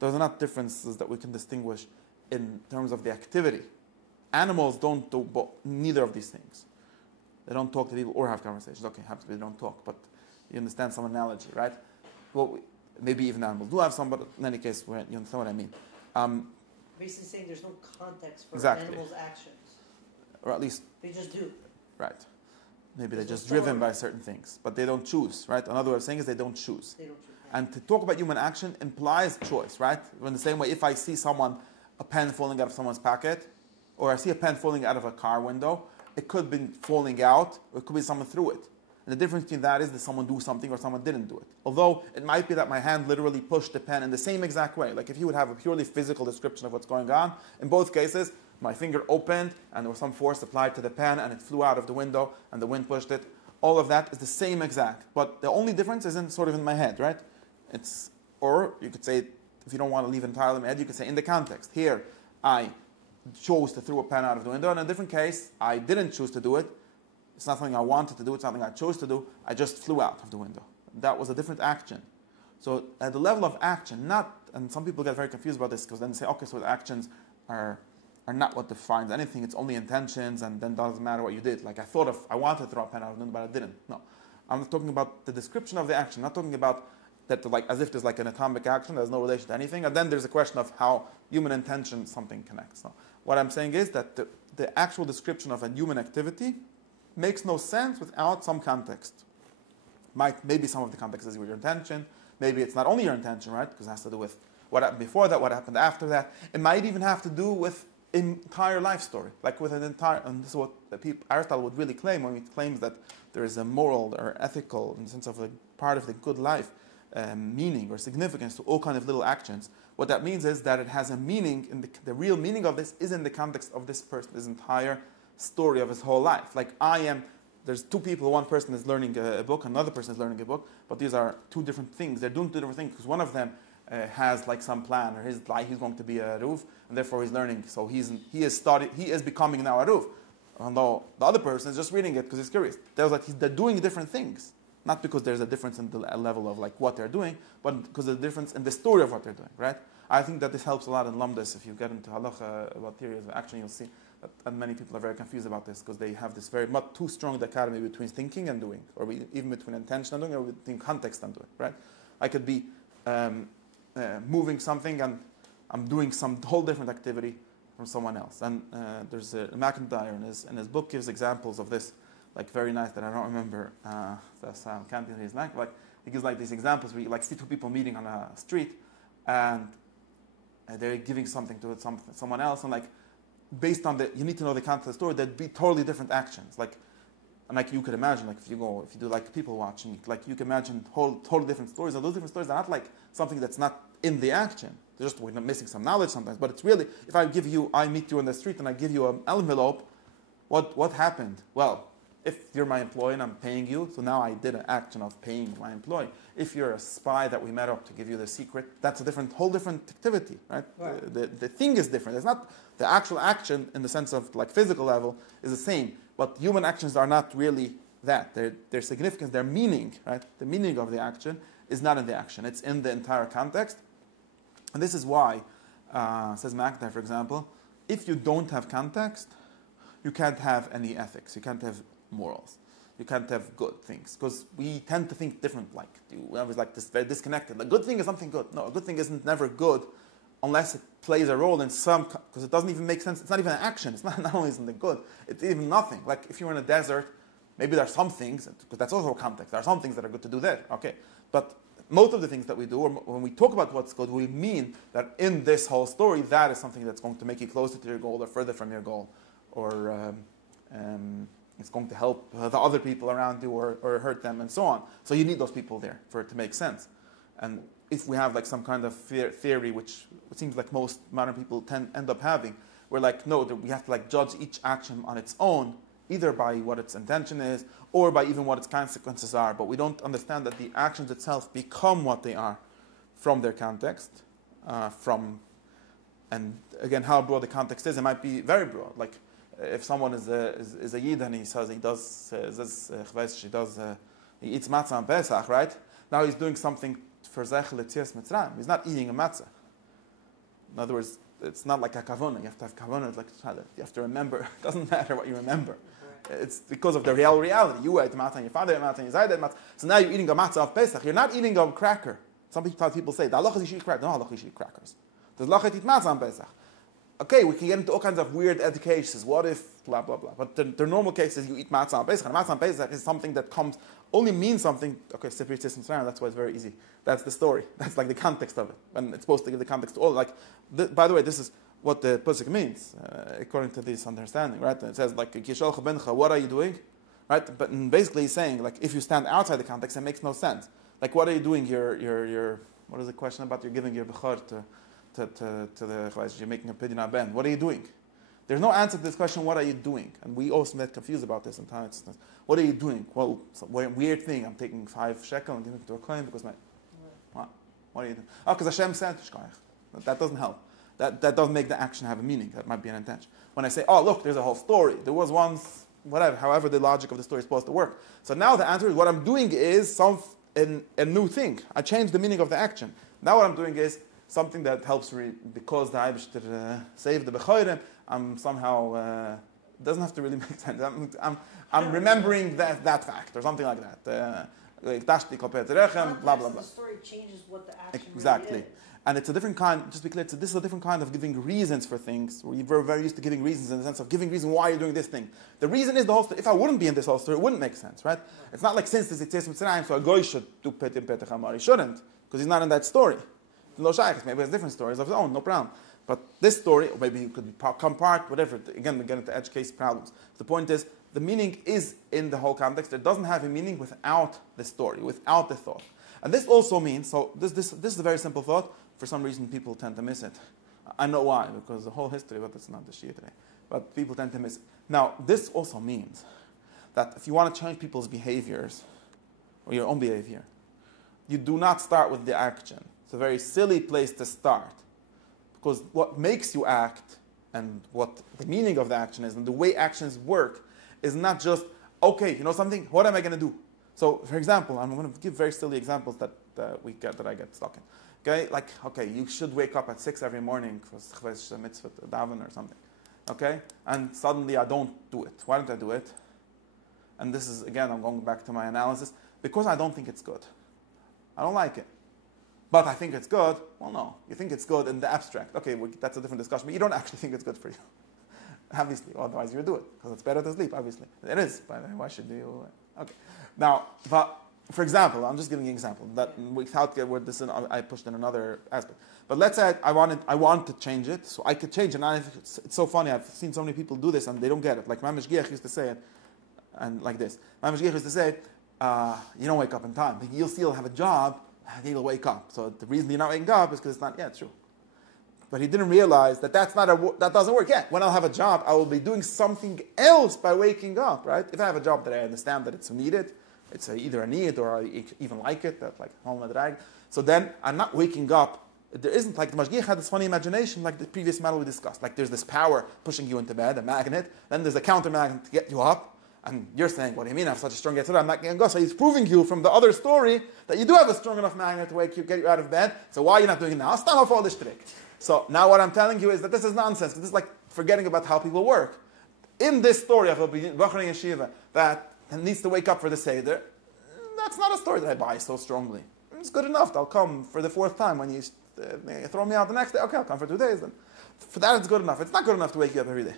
Those are not differences that we can distinguish in terms of the activity. Animals don't do neither of these things. They don't talk to people or have conversations. Okay, happens to be they don't talk, but you understand some analogy, right? Well, maybe even animals do have some, but in any case, you understand what I mean. Basically saying there's no context for exactly. animals' actions. Or at least... They just do. Right. Maybe they're just driven by certain things, but they don't choose, right? Another way of saying is they don't choose. They don't choose. And to talk about human action implies choice, right? In the same way, if I see a pen falling out of someone's pocket, or I see a pen falling out of a car window, it could be falling out, or it could be someone threw it. And the difference between that is that someone do something or someone didn't do it. Although it might be that my hand literally pushed the pen in the same exact way. Like if you would have a purely physical description of what's going on, in both cases, my finger opened and there was some force applied to the pen and it flew out of the window and the wind pushed it. All of that is the same exact. But the only difference is in my head, right? Or you could say, if you don't want to leave entirely in my head, you could say in the context. Here, I chose to throw a pen out of the window. In a different case, I didn't choose to do it. It's not something I wanted to do. It's something I chose to do. I just flew out of the window. That was a different action. So at the level of action, and some people get very confused about this because then they say, okay, so the actions are not what defines anything. It's only intentions, and then it doesn't matter what you did. Like I wanted to throw a pen out of the window, but I didn't. No. I'm talking about the description of the action, not talking about that like as if there's like an atomic action, there's no relation to anything. And then there's a question of how human intention something connects. So what I'm saying is that the actual description of a human activity makes no sense without some context. Maybe some of the context is your intention. Maybe it's not only your intention, right? Because it has to do with what happened before that, what happened after that. It might even have to do with entire life story, like with an entire, and this is what Aristotle would really claim when he claims that there is a moral or ethical, in the sense of like part of the good life, meaning or significance to all kind of little actions. What that means is that it has a meaning, and the real meaning of this is in the context of this person, this entire story of his whole life. Like there's two people, one person is learning a book, another person is learning a book, but these are two different things. They're doing two different things, because one of them has like some plan, or his life, he's going to be a roof, and therefore he's learning. So he is becoming now a roof. Although the other person is just reading it because he's curious. They're doing different things. Not because there's a difference in the level of like what they're doing, but because there's a difference in the story of what they're doing, right? I think that this helps a lot in Lamdas. If you get into halacha about theory of action, you'll see that many people are very confused about this, because they have this very much too strong dichotomy between thinking and doing, or even between intention and doing, or between context and doing, right? I could be moving something and I'm doing some whole different activity from someone else. And there's McIntyre in his book gives examples of this, like very nice, that I don't remember. That's can't hear his name. Like he gives like these examples where you like see two people meeting on a street, and they're giving something to someone else, and like based on you need to know the context of the story. There'd be totally different actions. Like you could imagine, like if you do like people watching, like you can imagine totally different stories. And those different stories are not like something that's not in the action. They're just we're missing some knowledge sometimes. But it's really, if I meet you on the street and I give you an envelope, what happened? Well, if you're my employee and I'm paying you, so now I did an action of paying my employee. If you're a spy that we met up to give you the secret, that's a whole different activity, right? The thing is different. It's not the actual action in the sense of like physical level is the same, but human actions are not really that. Their significance, their meaning, right? The meaning of the action is not in the action. It's in the entire context. And this is why, says McIntyre, for example, if you don't have context, you can't have any ethics. You can't have morals. You can't have good things, because we tend to think different. Like we always like this very disconnected. A good thing is something good. No, a good thing isn't never good unless it plays a role in some, because it doesn't even make sense. It's not even an action. It's not only isn't it good, it's even nothing. Like if you're in a desert, maybe there are some things, because that's also a context. There are some things that are good to do there. Okay, but most of the things that we do, or when we talk about what's good, we mean that in this whole story, that is something that's going to make you closer to your goal or further from your goal, or it's going to help the other people around you or hurt them and so on. So you need those people there for it to make sense. And if we have like some kind of theory, which it seems like most modern people end up having, we're like, no, we have to like judge each action on its own, either by what its intention is or by even what its consequences are. But we don't understand that the actions itself become what they are from their context, and again, how broad the context is, it might be very broad. Like if someone is a Yid and he says he eats matzah on Pesach, right? Now he's doing something for Zech L'Tzias Mitzrayim. He's not eating a matzah. In other words, it's not like a kavana. You have to have kavana. It's like you have to remember. It doesn't matter what you remember. Right. It's because of the reality. You ate matzah, and your father ate matzah, and your side ate matzah. So now you're eating a matzah of Pesach. You're not eating a cracker. Some people say the halacha is you should eat crackers. No halacha you should eat crackers. There's halacha eat matzah on Pesach. Okay, we can get into all kinds of weird educations. What if blah blah blah? But the normal case is you eat matzah on Pesach. And matzah on Pesach is something that only means something. Okay, separate systems around. That's why it's very easy. That's the story. That's like the context of it, and it's supposed to give the context to all. Like, by the way, this is what the pasuk means according to this understanding, right? And it says like, what are you doing, right? But basically, he's saying like, if you stand outside the context, it makes no sense. Like, what are you doing? You're what is the question about? You're giving your bechor to the you're making a pidyon ben. What are you doing? There's no answer to this question. What are you doing? And we also get confused about this sometimes. What are you doing? Well, some weird thing. I'm taking 5 shekel and giving it to a client because what are you doing? Oh, because Hashem said that doesn't help. That doesn't make the action have a meaning. That might be an intention. When I say, oh look, there's a whole story. There was once whatever. However, the logic of the story is supposed to work. So now the answer is what I'm doing is a new thing. I changed the meaning of the action. Now what I'm doing is something that helps because the Eibishter saved the Bechorim. I'm somehow doesn't have to really make sense. I'm remembering that fact or something like that. Blah blah blah. The story changes what the action exactly. Really is. And it's a different kind. Just to be clear, this is a different kind of giving reasons for things. We're very used to giving reasons in the sense of giving reason why you're doing this thing. The reason is the whole story. If I wouldn't be in this whole story, it wouldn't make sense, right? It's not like since this is Mitzrayim, so a goy should do Petim Petach Amar. He shouldn't, because he's not in that story. No shaykh, maybe he has different stories of his own, no problem. But this story, or maybe it could become part, whatever. Again, we get into edge case problems. The point is, the meaning is in the whole context. It doesn't have a meaning without the story, without the thought. And this also means, so this is a very simple thought. For some reason, people tend to miss it. I know why, because the whole history, but it's not the Shia today. But people tend to miss it. Now, this also means that if you want to change people's behaviors, or your own behavior, you do not start with the action. It's a very silly place to start. Because what makes you act, and what the meaning of the action is, and the way actions work, is not just, okay, you know something, what am I going to do? So, for example, I'm going to give very silly examples that I get stuck in. Okay, like, okay, you should wake up at 6 every morning for mitzvah daven or something. Okay, and suddenly I don't do it. Why don't I do it? And this is, again, I'm going back to my analysis. Because I don't think it's good. I don't like it. But I think it's good. Well, no. You think it's good in the abstract. Okay, that's a different discussion. But you don't actually think it's good for you. Obviously. Otherwise, you would do it. Because it's better to sleep, obviously. It is. But why should you? Okay. Now, but for example, I'm just giving you an example. That without word this, I pushed in another aspect. But let's say I want to change it. So I could change it. And it's so funny. I've seen so many people do this and they don't get it. Like Mamish Giach used to say it. And like this. Mamish Giach used to say, you don't wake up in time. You'll still have a job, and you'll wake up. So the reason you're not waking up is because it's not yet true. But he didn't realize that that doesn't work yet. When I'll have a job, I will be doing something else by waking up, right? If I have a job that I understand that it's needed, it's either a need or I even like it, that like medrash. So then I'm not waking up. There isn't, like the Mashgiach had this funny imagination, like the previous matter we discussed. Like there's this power pushing you into bed, a magnet. Then there's a counter magnet to get you up. And you're saying, what do you mean I have such a strong Yetzirah? I'm not going to go. So he's proving you from the other story that you do have a strong enough magnet to get you out of bed. So why are you not doing it now? Stand off all this trick. So now what I'm telling you is that this is nonsense. This is like forgetting about how people work. In this story of a Bachar Yeshiva that needs to wake up for the Seder, that's not a story that I buy so strongly. It's good enough. I'll come for the 4th time when you throw me out the next day. Okay, I'll come for 2 days then. For that it's good enough. It's not good enough to wake you up every day.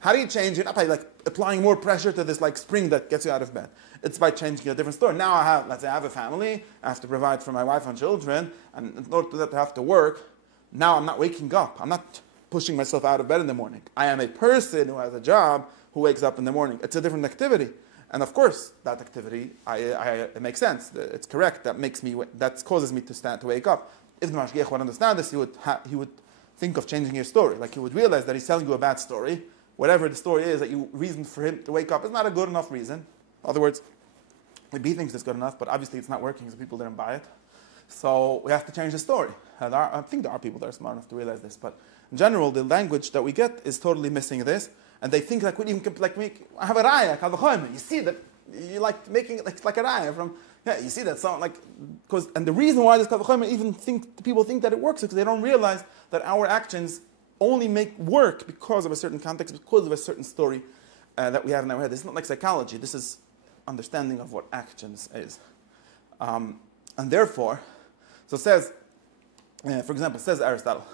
How do you change it? Not by like applying more pressure to this like spring that gets you out of bed. It's by changing a different story. Now let's say I have a family, I have to provide for my wife and children, and in order to do that I have to work. Now I'm not waking up. I'm not pushing myself out of bed in the morning. I am a person who has a job who wakes up in the morning. It's a different activity. And of course, that activity, it makes sense. It's correct. That causes me to wake up. If the Mashgiach would understand this, he would think of changing your story. Like he would realize that he's telling you a bad story. Whatever the story is that you reason for him to wake up is not a good enough reason. In other words, maybe he thinks it's good enough, but obviously it's not working because people didn't buy it. So we have to change the story. And I think there are people that are smart enough to realize this, but in general, the language that we get is totally missing this. And they think like we even I have a raya, kalvachoyme. You see that you like making it like a raya from. Yeah, you see that sound like because and the reason why this kalvachoyme people think that it works is because they don't realize that our actions only make work because of a certain context, because of a certain story that we have in our head. This is not like psychology. This is understanding of what actions is. And therefore, so says, for example, says Aristotle,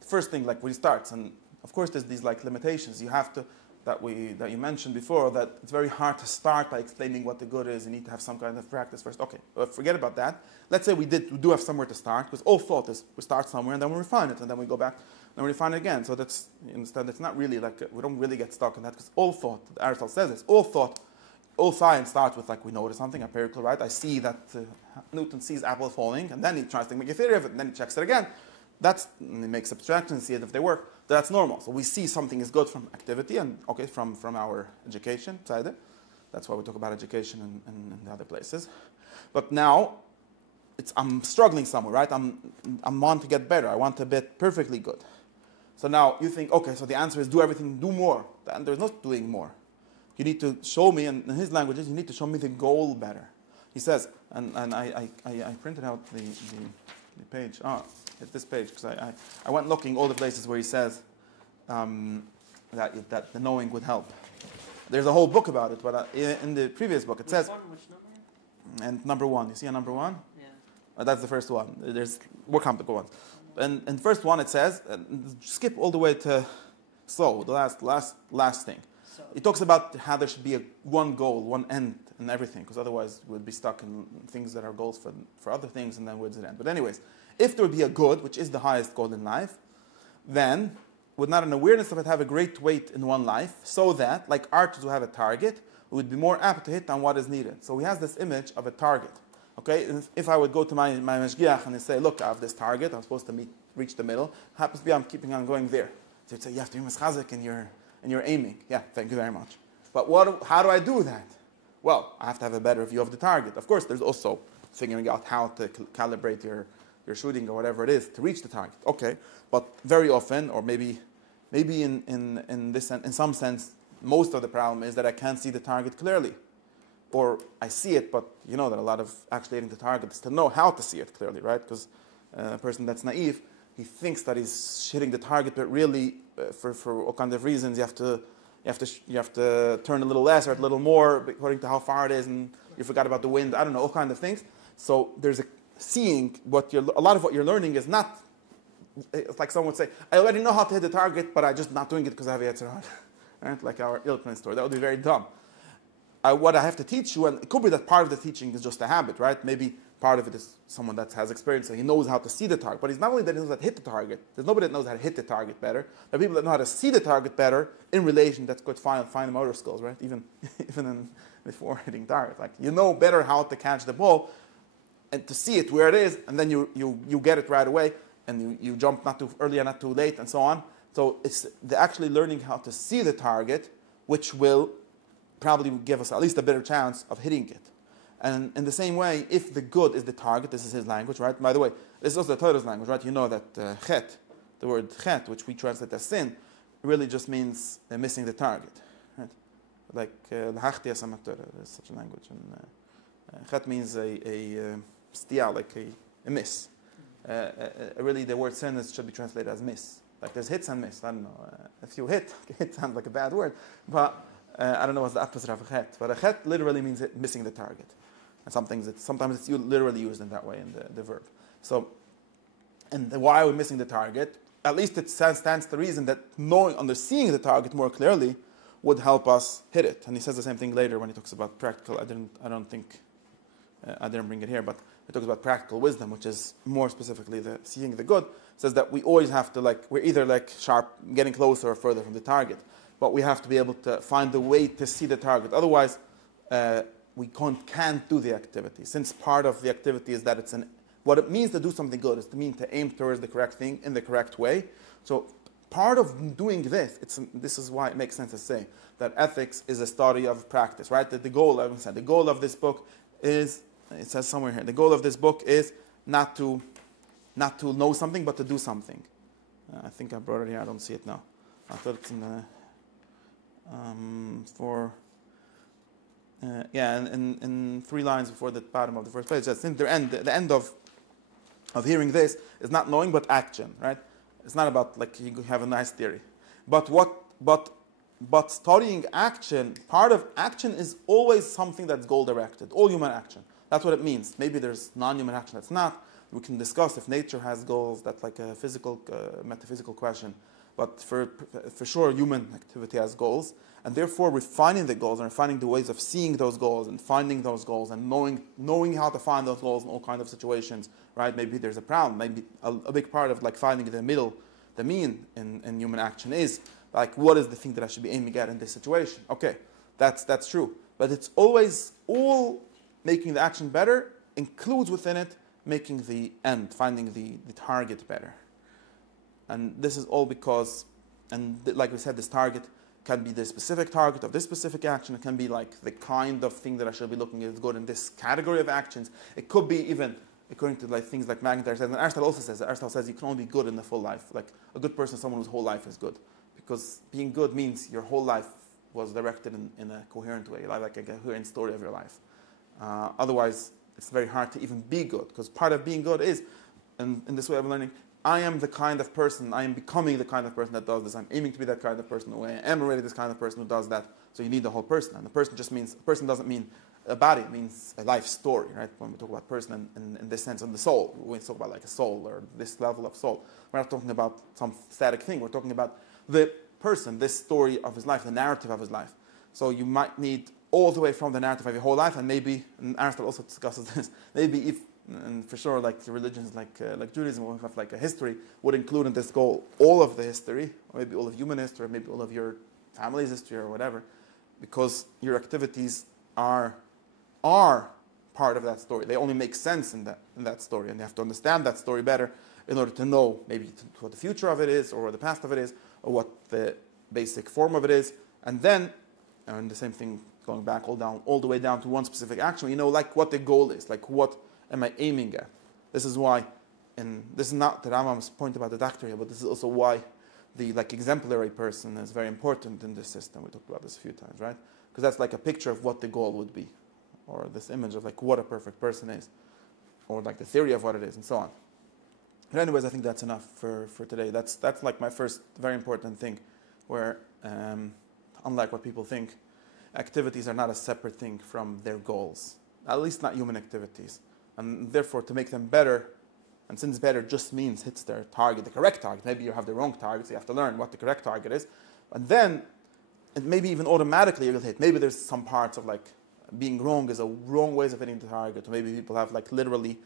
the first thing like when he starts, and of course there's these like limitations you have to, that you mentioned before, that it's very hard to start by explaining what the good is. You need to have some kind of practice first. Okay, forget about that. Let's say we do have somewhere to start, because all thought is we start somewhere and then we refine it, and then we go back and we refine it again. So that's, you understand, it's not really like, we don't really get stuck in that, because all thought, Aristotle says this, all science starts with like we notice something empirical, right? I see that Newton sees apple falling, and then he tries to make a theory of it, and then he checks it again. He makes abstractions, see if they work. That's normal. So we see something is good from activity and okay from our education side. That's why we talk about education in the other places. But now I'm struggling somewhere, right? I want to get better. I want to be perfectly good. So now you think, okay, so the answer is do everything, do more. And there's not doing more. You need to show me, and in his languages, you need to show me the goal better. He says, and I printed out the page. It's this page, because I went looking all the places where he says that the knowing would help. There's a whole book about it, but in the previous book it says... Which number? And number 1. You see a number 1? Yeah. That's the first one. There's more complicated ones. And in the first one it says, skip all the way to the last thing. So, it talks about how there should be one goal, one end in everything, because otherwise we'll be stuck in things that are goals for other things, and then where does it end? But anyways, if there would be a good, which is the highest goal in life, then would not an awareness of it have a great weight in one life, so that, like archers who have a target, we would be more apt to hit on what is needed. So he has this image of a target. Okay, and if I would go to my mashgiach and say, look, I have this target, I'm supposed to reach the middle, happens to be I'm keeping on going there. So he'd say, you have to be mischazik and you're aiming. Yeah, thank you very much. But how do I do that? Well, I have to have a better view of the target. Of course, there's also figuring out how to calibrate your shooting or whatever it is to reach the target. Okay, but very often, or maybe in some sense, most of the problem is that I can't see the target clearly. Or I see it, but you know that a lot of actually hitting the target is to know how to see it clearly, right? Because a person that's naive, he thinks that he's hitting the target, but really, for all kinds of reasons, you have to turn a little less or a little more according to how far it is, and you forgot about the wind. I don't know, all kinds of things. So there's seeing a lot of what you're learning is not. It's like someone would say, I already know how to hit the target, but I'm just not doing it because I have a Yetzer Hara. Right? Like our Ilkman story. That would be very dumb. What I have to teach you, and it could be that part of the teaching is just a habit, right? Maybe part of it is someone that has experience, so he knows how to see the target. But it's not only that he knows how to hit the target. There's nobody that knows how to hit the target better. There are people that know how to see the target better in relation. That's good fine motor skills, right? Even before hitting target. Like, you know better how to catch the ball and to see it where it is, and then you get it right away, and you jump not too early and not too late, and so on. So it's actually learning how to see the target, which will probably give us at least a better chance of hitting it. And in the same way, if the good is the target, this is his language, right? By the way, this is also the Torah's language, right? You know that chet, the word chet, which we translate as sin, really just means missing the target, right? Like l'hachti asam haTorah, there's such a language. And chet means a stia, like a miss. Really, the word sin should be translated as miss. Like there's hits and miss. I don't know. If you hit sounds like a bad word, but I don't know what's the opposite of a chet. But a chet literally means missing the target. And sometimes it's literally used in that way in the verb. So, and why are we missing the target? At least it stands to reason that seeing the target more clearly would help us hit it. And he says the same thing later when he talks about practical. I didn't bring it here, but he talks about practical wisdom, which is more specifically the seeing the good. Says that we always have to we're either sharp, getting closer or further from the target, but we have to be able to find a way to see the target. Otherwise, we can't do the activity. Since part of the activity is that what it means to do something good is to aim towards the correct thing in the correct way. So part of doing this is why it makes sense to say that ethics is a study of practice, right? That the goal of this book is, it says somewhere here, the goal of this book is not to know something, but to do something. I think I brought it here. I don't see it now. I thought it's in the in 3 lines before the bottom of the first page. Since the end of hearing this is not knowing, but action, right? It's not about you have a nice theory, but studying action. Part of action is always something that's goal directed. All human action. That's what it means. Maybe there's non-human action that's not. We can discuss if nature has goals. That's like a physical, metaphysical question. But for sure, human activity has goals. And therefore, refining the goals and refining the ways of seeing those goals and finding those goals and knowing how to find those goals in all kinds of situations, right? Maybe there's a problem. Maybe a big part of finding the middle, the mean in human action is what is the thing that I should be aiming at in this situation? Okay, that's true. But it's always all making the action better includes within it making the end, finding the target better. And this is all because, like we said, this target can be the specific target of this specific action. It can be the kind of thing that I should be looking at is good in this category of actions. It could be even, according to things like McIntyre says, and Aristotle also says, Aristotle says you can only be good in the full life. A good person is someone whose whole life is good. Because being good means your whole life was directed in a coherent way, like a coherent story of your life. Otherwise, it's very hard to even be good, because part of being good is, in this way of learning, I am the kind of person, I am becoming the kind of person that does this. I'm aiming to be that kind of person, or I am already this kind of person who does that. So you need the whole person. And the person person doesn't mean a body, it means a life story, right? When we talk about person in this sense, and the soul, when we talk about a soul or this level of soul, we're not talking about some static thing. We're talking about the person, this story of his life, the narrative of his life. So you might need all the way from the narrative of your whole life, and maybe, and Aristotle also discusses this, maybe if and for sure, like religions like Judaism, will have like a history, would include in this goal all of the history, or maybe all of human history, or maybe all of your family's history, or whatever, because your activities are part of that story. They only make sense in that story, and you have to understand that story better in order to know maybe what the future of it is, or what the past of it is, or what the basic form of it is, and then, and the same thing going back all the way down to one specific action, you know, like what the goal is, like what am I aiming at? This is why, and this is not the Rambam's point about the doctor here, but this is also why the like exemplary person is very important in this system. We talked about this a few times, right? Because that's like a picture of what the goal would be, or this image of like what a perfect person is, or like the theory of what it is, and so on. But anyways, I think that's enough for today. That's like my first very important thing, where unlike what people think, activities are not a separate thing from their goals, at least not human activities. And therefore, to make them better, and since better just means hits their target, the correct target, maybe you have the wrong target, so you have to learn what the correct target is, and then it maybe even automatically you'll hit. Maybe there's some parts of like being wrong is a wrong ways of hitting the target, or maybe people have like literally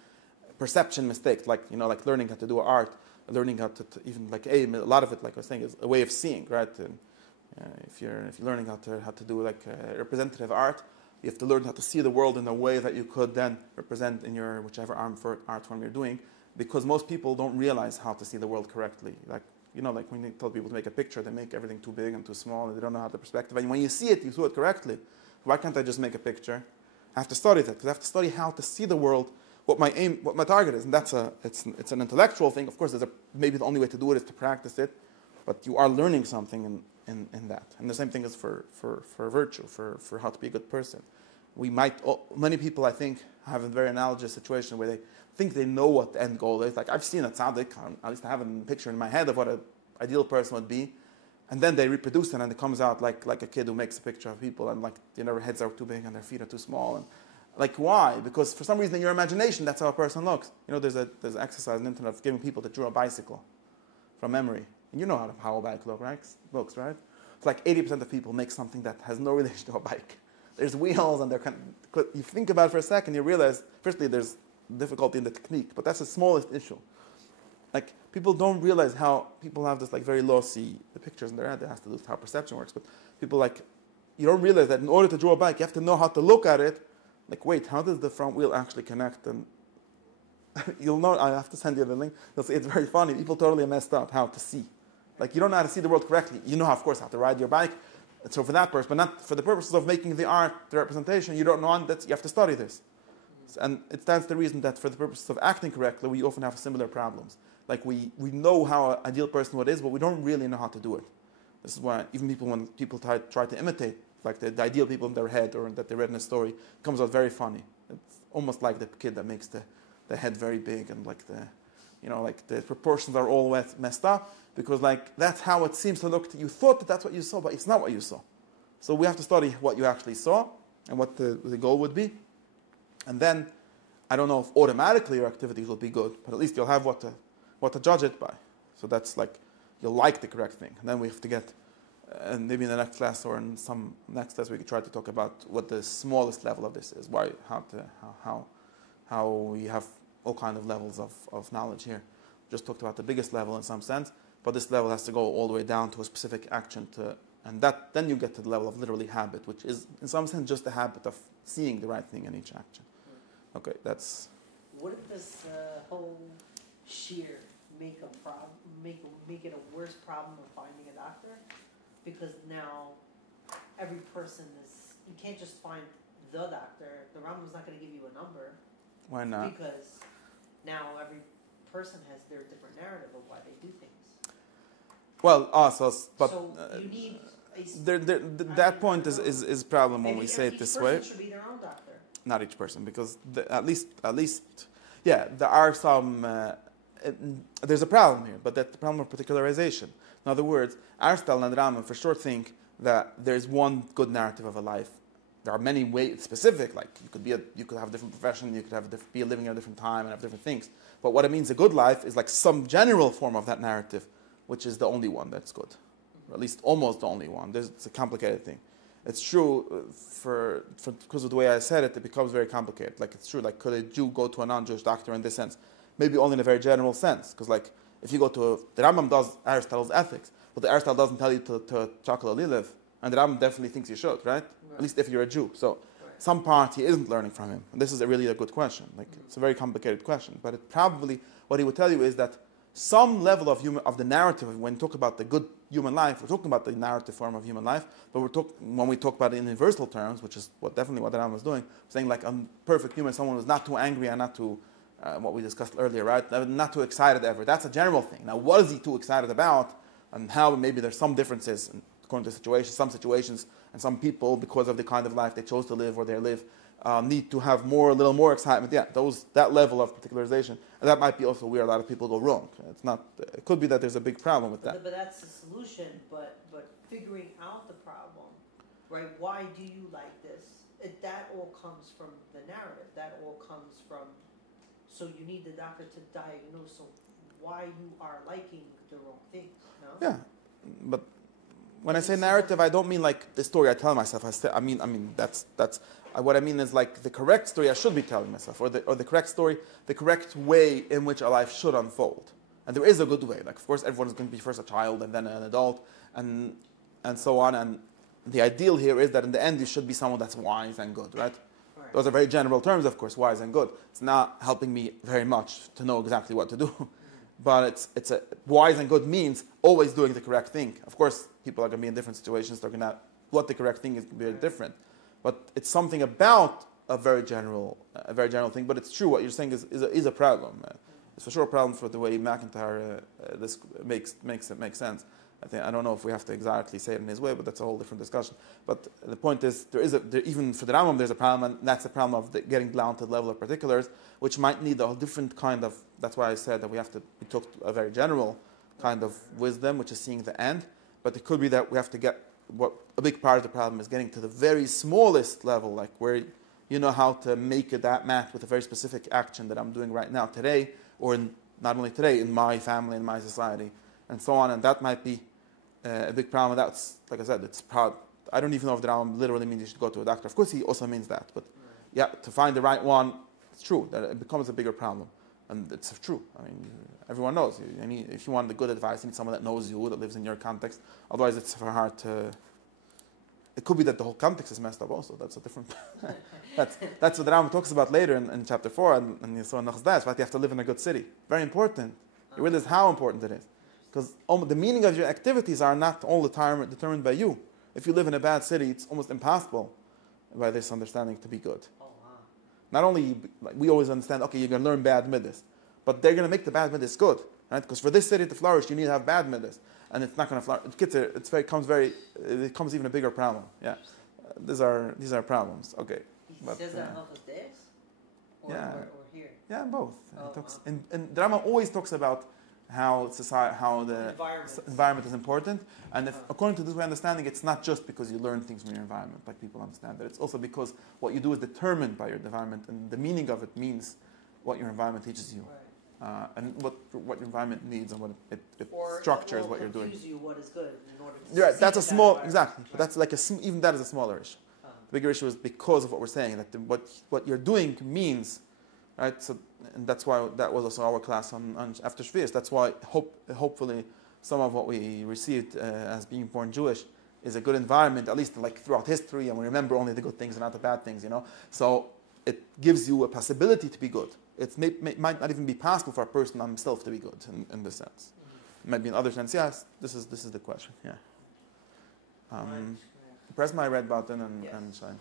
perception mistakes, like, you know, like learning how to do art, learning how to even like aim. A lot of it, like I was saying, is a way of seeing, right? And, if you're learning how to do like representative art, you have to learn how to see the world in a way that you could then represent in your whichever art form you're doing, because most people don't realize how to see the world correctly. Like, you know, like when you tell people to make a picture, they make everything too big and too small, and they don't know how the perspective. And when you see it, you saw it correctly. Why can't I just make a picture? I have to study that, because I have to study how to see the world, what my aim, what my target is, and it's an intellectual thing. Of course, maybe the only way to do it is to practice it, but you are learning something in that. And the same thing is for virtue, for how to be a good person. Many people, I think, have a very analogous situation where they think they know what the end goal is. Like, I've seen a tzaddik, at least I have a picture in my head of what an ideal person would be, and then they reproduce it, and it comes out like a kid who makes a picture of people, and like their heads are too big and their feet are too small. And like, why? Because for some reason in your imagination, that's how a person looks. You know, there's an exercise on the internet of giving people that drew a bicycle from memory. And you know how a bike looks, right? It's like 80% of people make something that has no relation to a bike. There's wheels, and you think about it for a second, you realize, firstly, there's difficulty in the technique, but that's the smallest issue. Like, people don't realize how people have this like very lossy pictures in their head. That has to do with how perception works. But people you don't realize that in order to draw a bike, you have to know how to look at it. Like, wait, how does the front wheel actually connect? And you'll know, I have to send you the link. You'll see it's very funny. People totally messed up how to see. Like, you don't know how to see the world correctly. You know, of course, how to ride your bike. And so for that purpose, but not for the purposes of making the art, the representation, you don't know that you have to study this. And it stands the reason that for the purposes of acting correctly, we often have similar problems. Like, we know how an ideal person what is, but we don't really know how to do it. This is why even when people try to imitate like the ideal people in their head, or that they read in a story, it comes out very funny. It's almost like the kid that makes the head very big, and like the proportions are all messed up, because like that's how it seems to look. You thought that's what you saw, but it's not what you saw. So we have to study what you actually saw and what the goal would be. And then, I don't know if automatically your activities will be good, but at least you'll have what to judge it by. So that's like, you'll like the correct thing. And then we have to get, and maybe in the next class or in some next class, we could try to talk about what the smallest level of this is. How we have all kinds of levels of knowledge here. Just talked about the biggest level in some sense, but this level has to go all the way down to a specific action and then you get to the level of literally habit, which is in some sense just the habit of seeing the right thing in each action. Okay, that's. What if this whole shear make it a worse problem of finding a doctor? Because now every person you can't just find the doctor. The Rambam's not going to give you a number. Why not? Because now every person has their different narrative of why they do things. Well, also, but so you need that point is problem when we say it this way. Each person should be their own doctor. Not each person, because at least, yeah, there are some. There's a problem here, but that's the problem of particularization. In other words, Aristotle and Rambam for sure think that there's one good narrative of a life. There are many ways specific, like you could have a different profession, you could be living at a different time and have different things. But what it means a good life is like some general form of that narrative, which is the only one that's good, or at least almost the only one. It's a complicated thing. it's true because of the way I said it, it becomes very complicated. Like it's true, like could a Jew go to a non-Jewish doctor in this sense? Maybe only in a very general sense, because like if you go to the Rambam does Aristotle's ethics, but the Aristotle doesn't tell you to chocolate live, and the Rambam definitely thinks you should, right? At least if you're a Jew. So some part he isn't learning from him, and this is really a good question. Like it's a very complicated question, but it probably what he would tell you is that some level of the narrative, when we talk about the good human life, we're talking about the narrative form of human life, but when we talk about it in universal terms, which is definitely what the Rambam is doing, saying like a perfect human, someone who's not too angry and not too, what we discussed earlier, right? Not too excited ever. That's a general thing. Now, what is he too excited about, and how maybe there's some differences according to some situations, and some people, because of the kind of life they chose to live or they live, need to have a little more excitement. Yeah, that level of particularization, and that might be also where a lot of people go wrong. It's not. It could be that there's a big problem with that. But that's the solution. But figuring out the problem, right? Why do you like this? That all comes from the narrative. That all comes from. So you need the doctor to diagnose why you are liking the wrong things. No? Yeah, but when I say narrative, I don't mean like the story I tell myself. I mean that's what I mean is like the correct story I should be telling myself, or the correct story, the correct way in which a life should unfold. And there is a good way. Like of course everyone's going to be first a child and then an adult and so on. And the ideal here is that in the end you should be someone that's wise and good, right? Those are very general terms, of course, wise and good. It's not helping me very much to know exactly what to do. But it's wise and good means always doing the correct thing. Of course, people are going to be in different situations. They're going to what the correct thing is going to be very different. But it's something about a very general thing. But it's true. What you're saying is a problem. It's for sure a problem for the way McIntyre this makes sense. I don't know if we have to exactly say it in his way, but that's a whole different discussion. But the point is, even for the Rambam, there's a problem, and that's the problem of getting down to the level of particulars, which might need a different kind of. That's why I said that we took a very general kind of wisdom, which is seeing the end. But it could be that we have to get a big part of the problem is getting to the very smallest level, like where you know how to make that match with a very specific action that I'm doing right now today, or not only today, in my family, in my society, and so on. And that might be a big problem. That's, like I said, it's proud. I don't even know if the Rambam literally means you should go to a doctor. Of course, he also means that. But yeah, to find the right one, it's true that it becomes a bigger problem. And it's true. I mean, everyone knows. If you want the good advice, you need someone that knows you, that lives in your context. Otherwise, it's very hard to. It could be that the whole context is messed up. Also, that's a different. that's what the Rambam talks about later in chapter 4, and so in Nachas, right? You have to live in a good city. Very important. You realize how important it is, because the meaning of your activities are not all the time determined by you. If you live in a bad city, it's almost impossible by this understanding to be good. Not only, like, we always understand, okay, you're going to learn bad midas, but they're going to make the bad midas good, right? Because for this city to flourish, you need to have bad midas, and it's not going to flourish. It becomes even a bigger problem. Yeah, these are problems. Okay, he says that on the days, or here. Yeah, both. And the Rama always talks about how the environment is important, and according to this way of understanding, it's not just because you learn things from your environment, like people understand that. It's also because what you do is determined by your environment, and the meaning of it means what your environment teaches you, and what your environment needs, and what it structures what you're doing. You what is good in order to yeah, that's a small exactly, but that's like even that is a smaller issue. The bigger issue is because of what we're saying, that what you're doing means. Right, so and that's why that was also our class on after Shvius. That's why hopefully some of what we received as being born Jewish is a good environment, at least like throughout history, and we remember only the good things and not the bad things. So it gives you a possibility to be good. It might not even be possible for a person himself to be good in this sense. It might be in other sense. Yes, this is the question. Yeah. Press my red button and shine.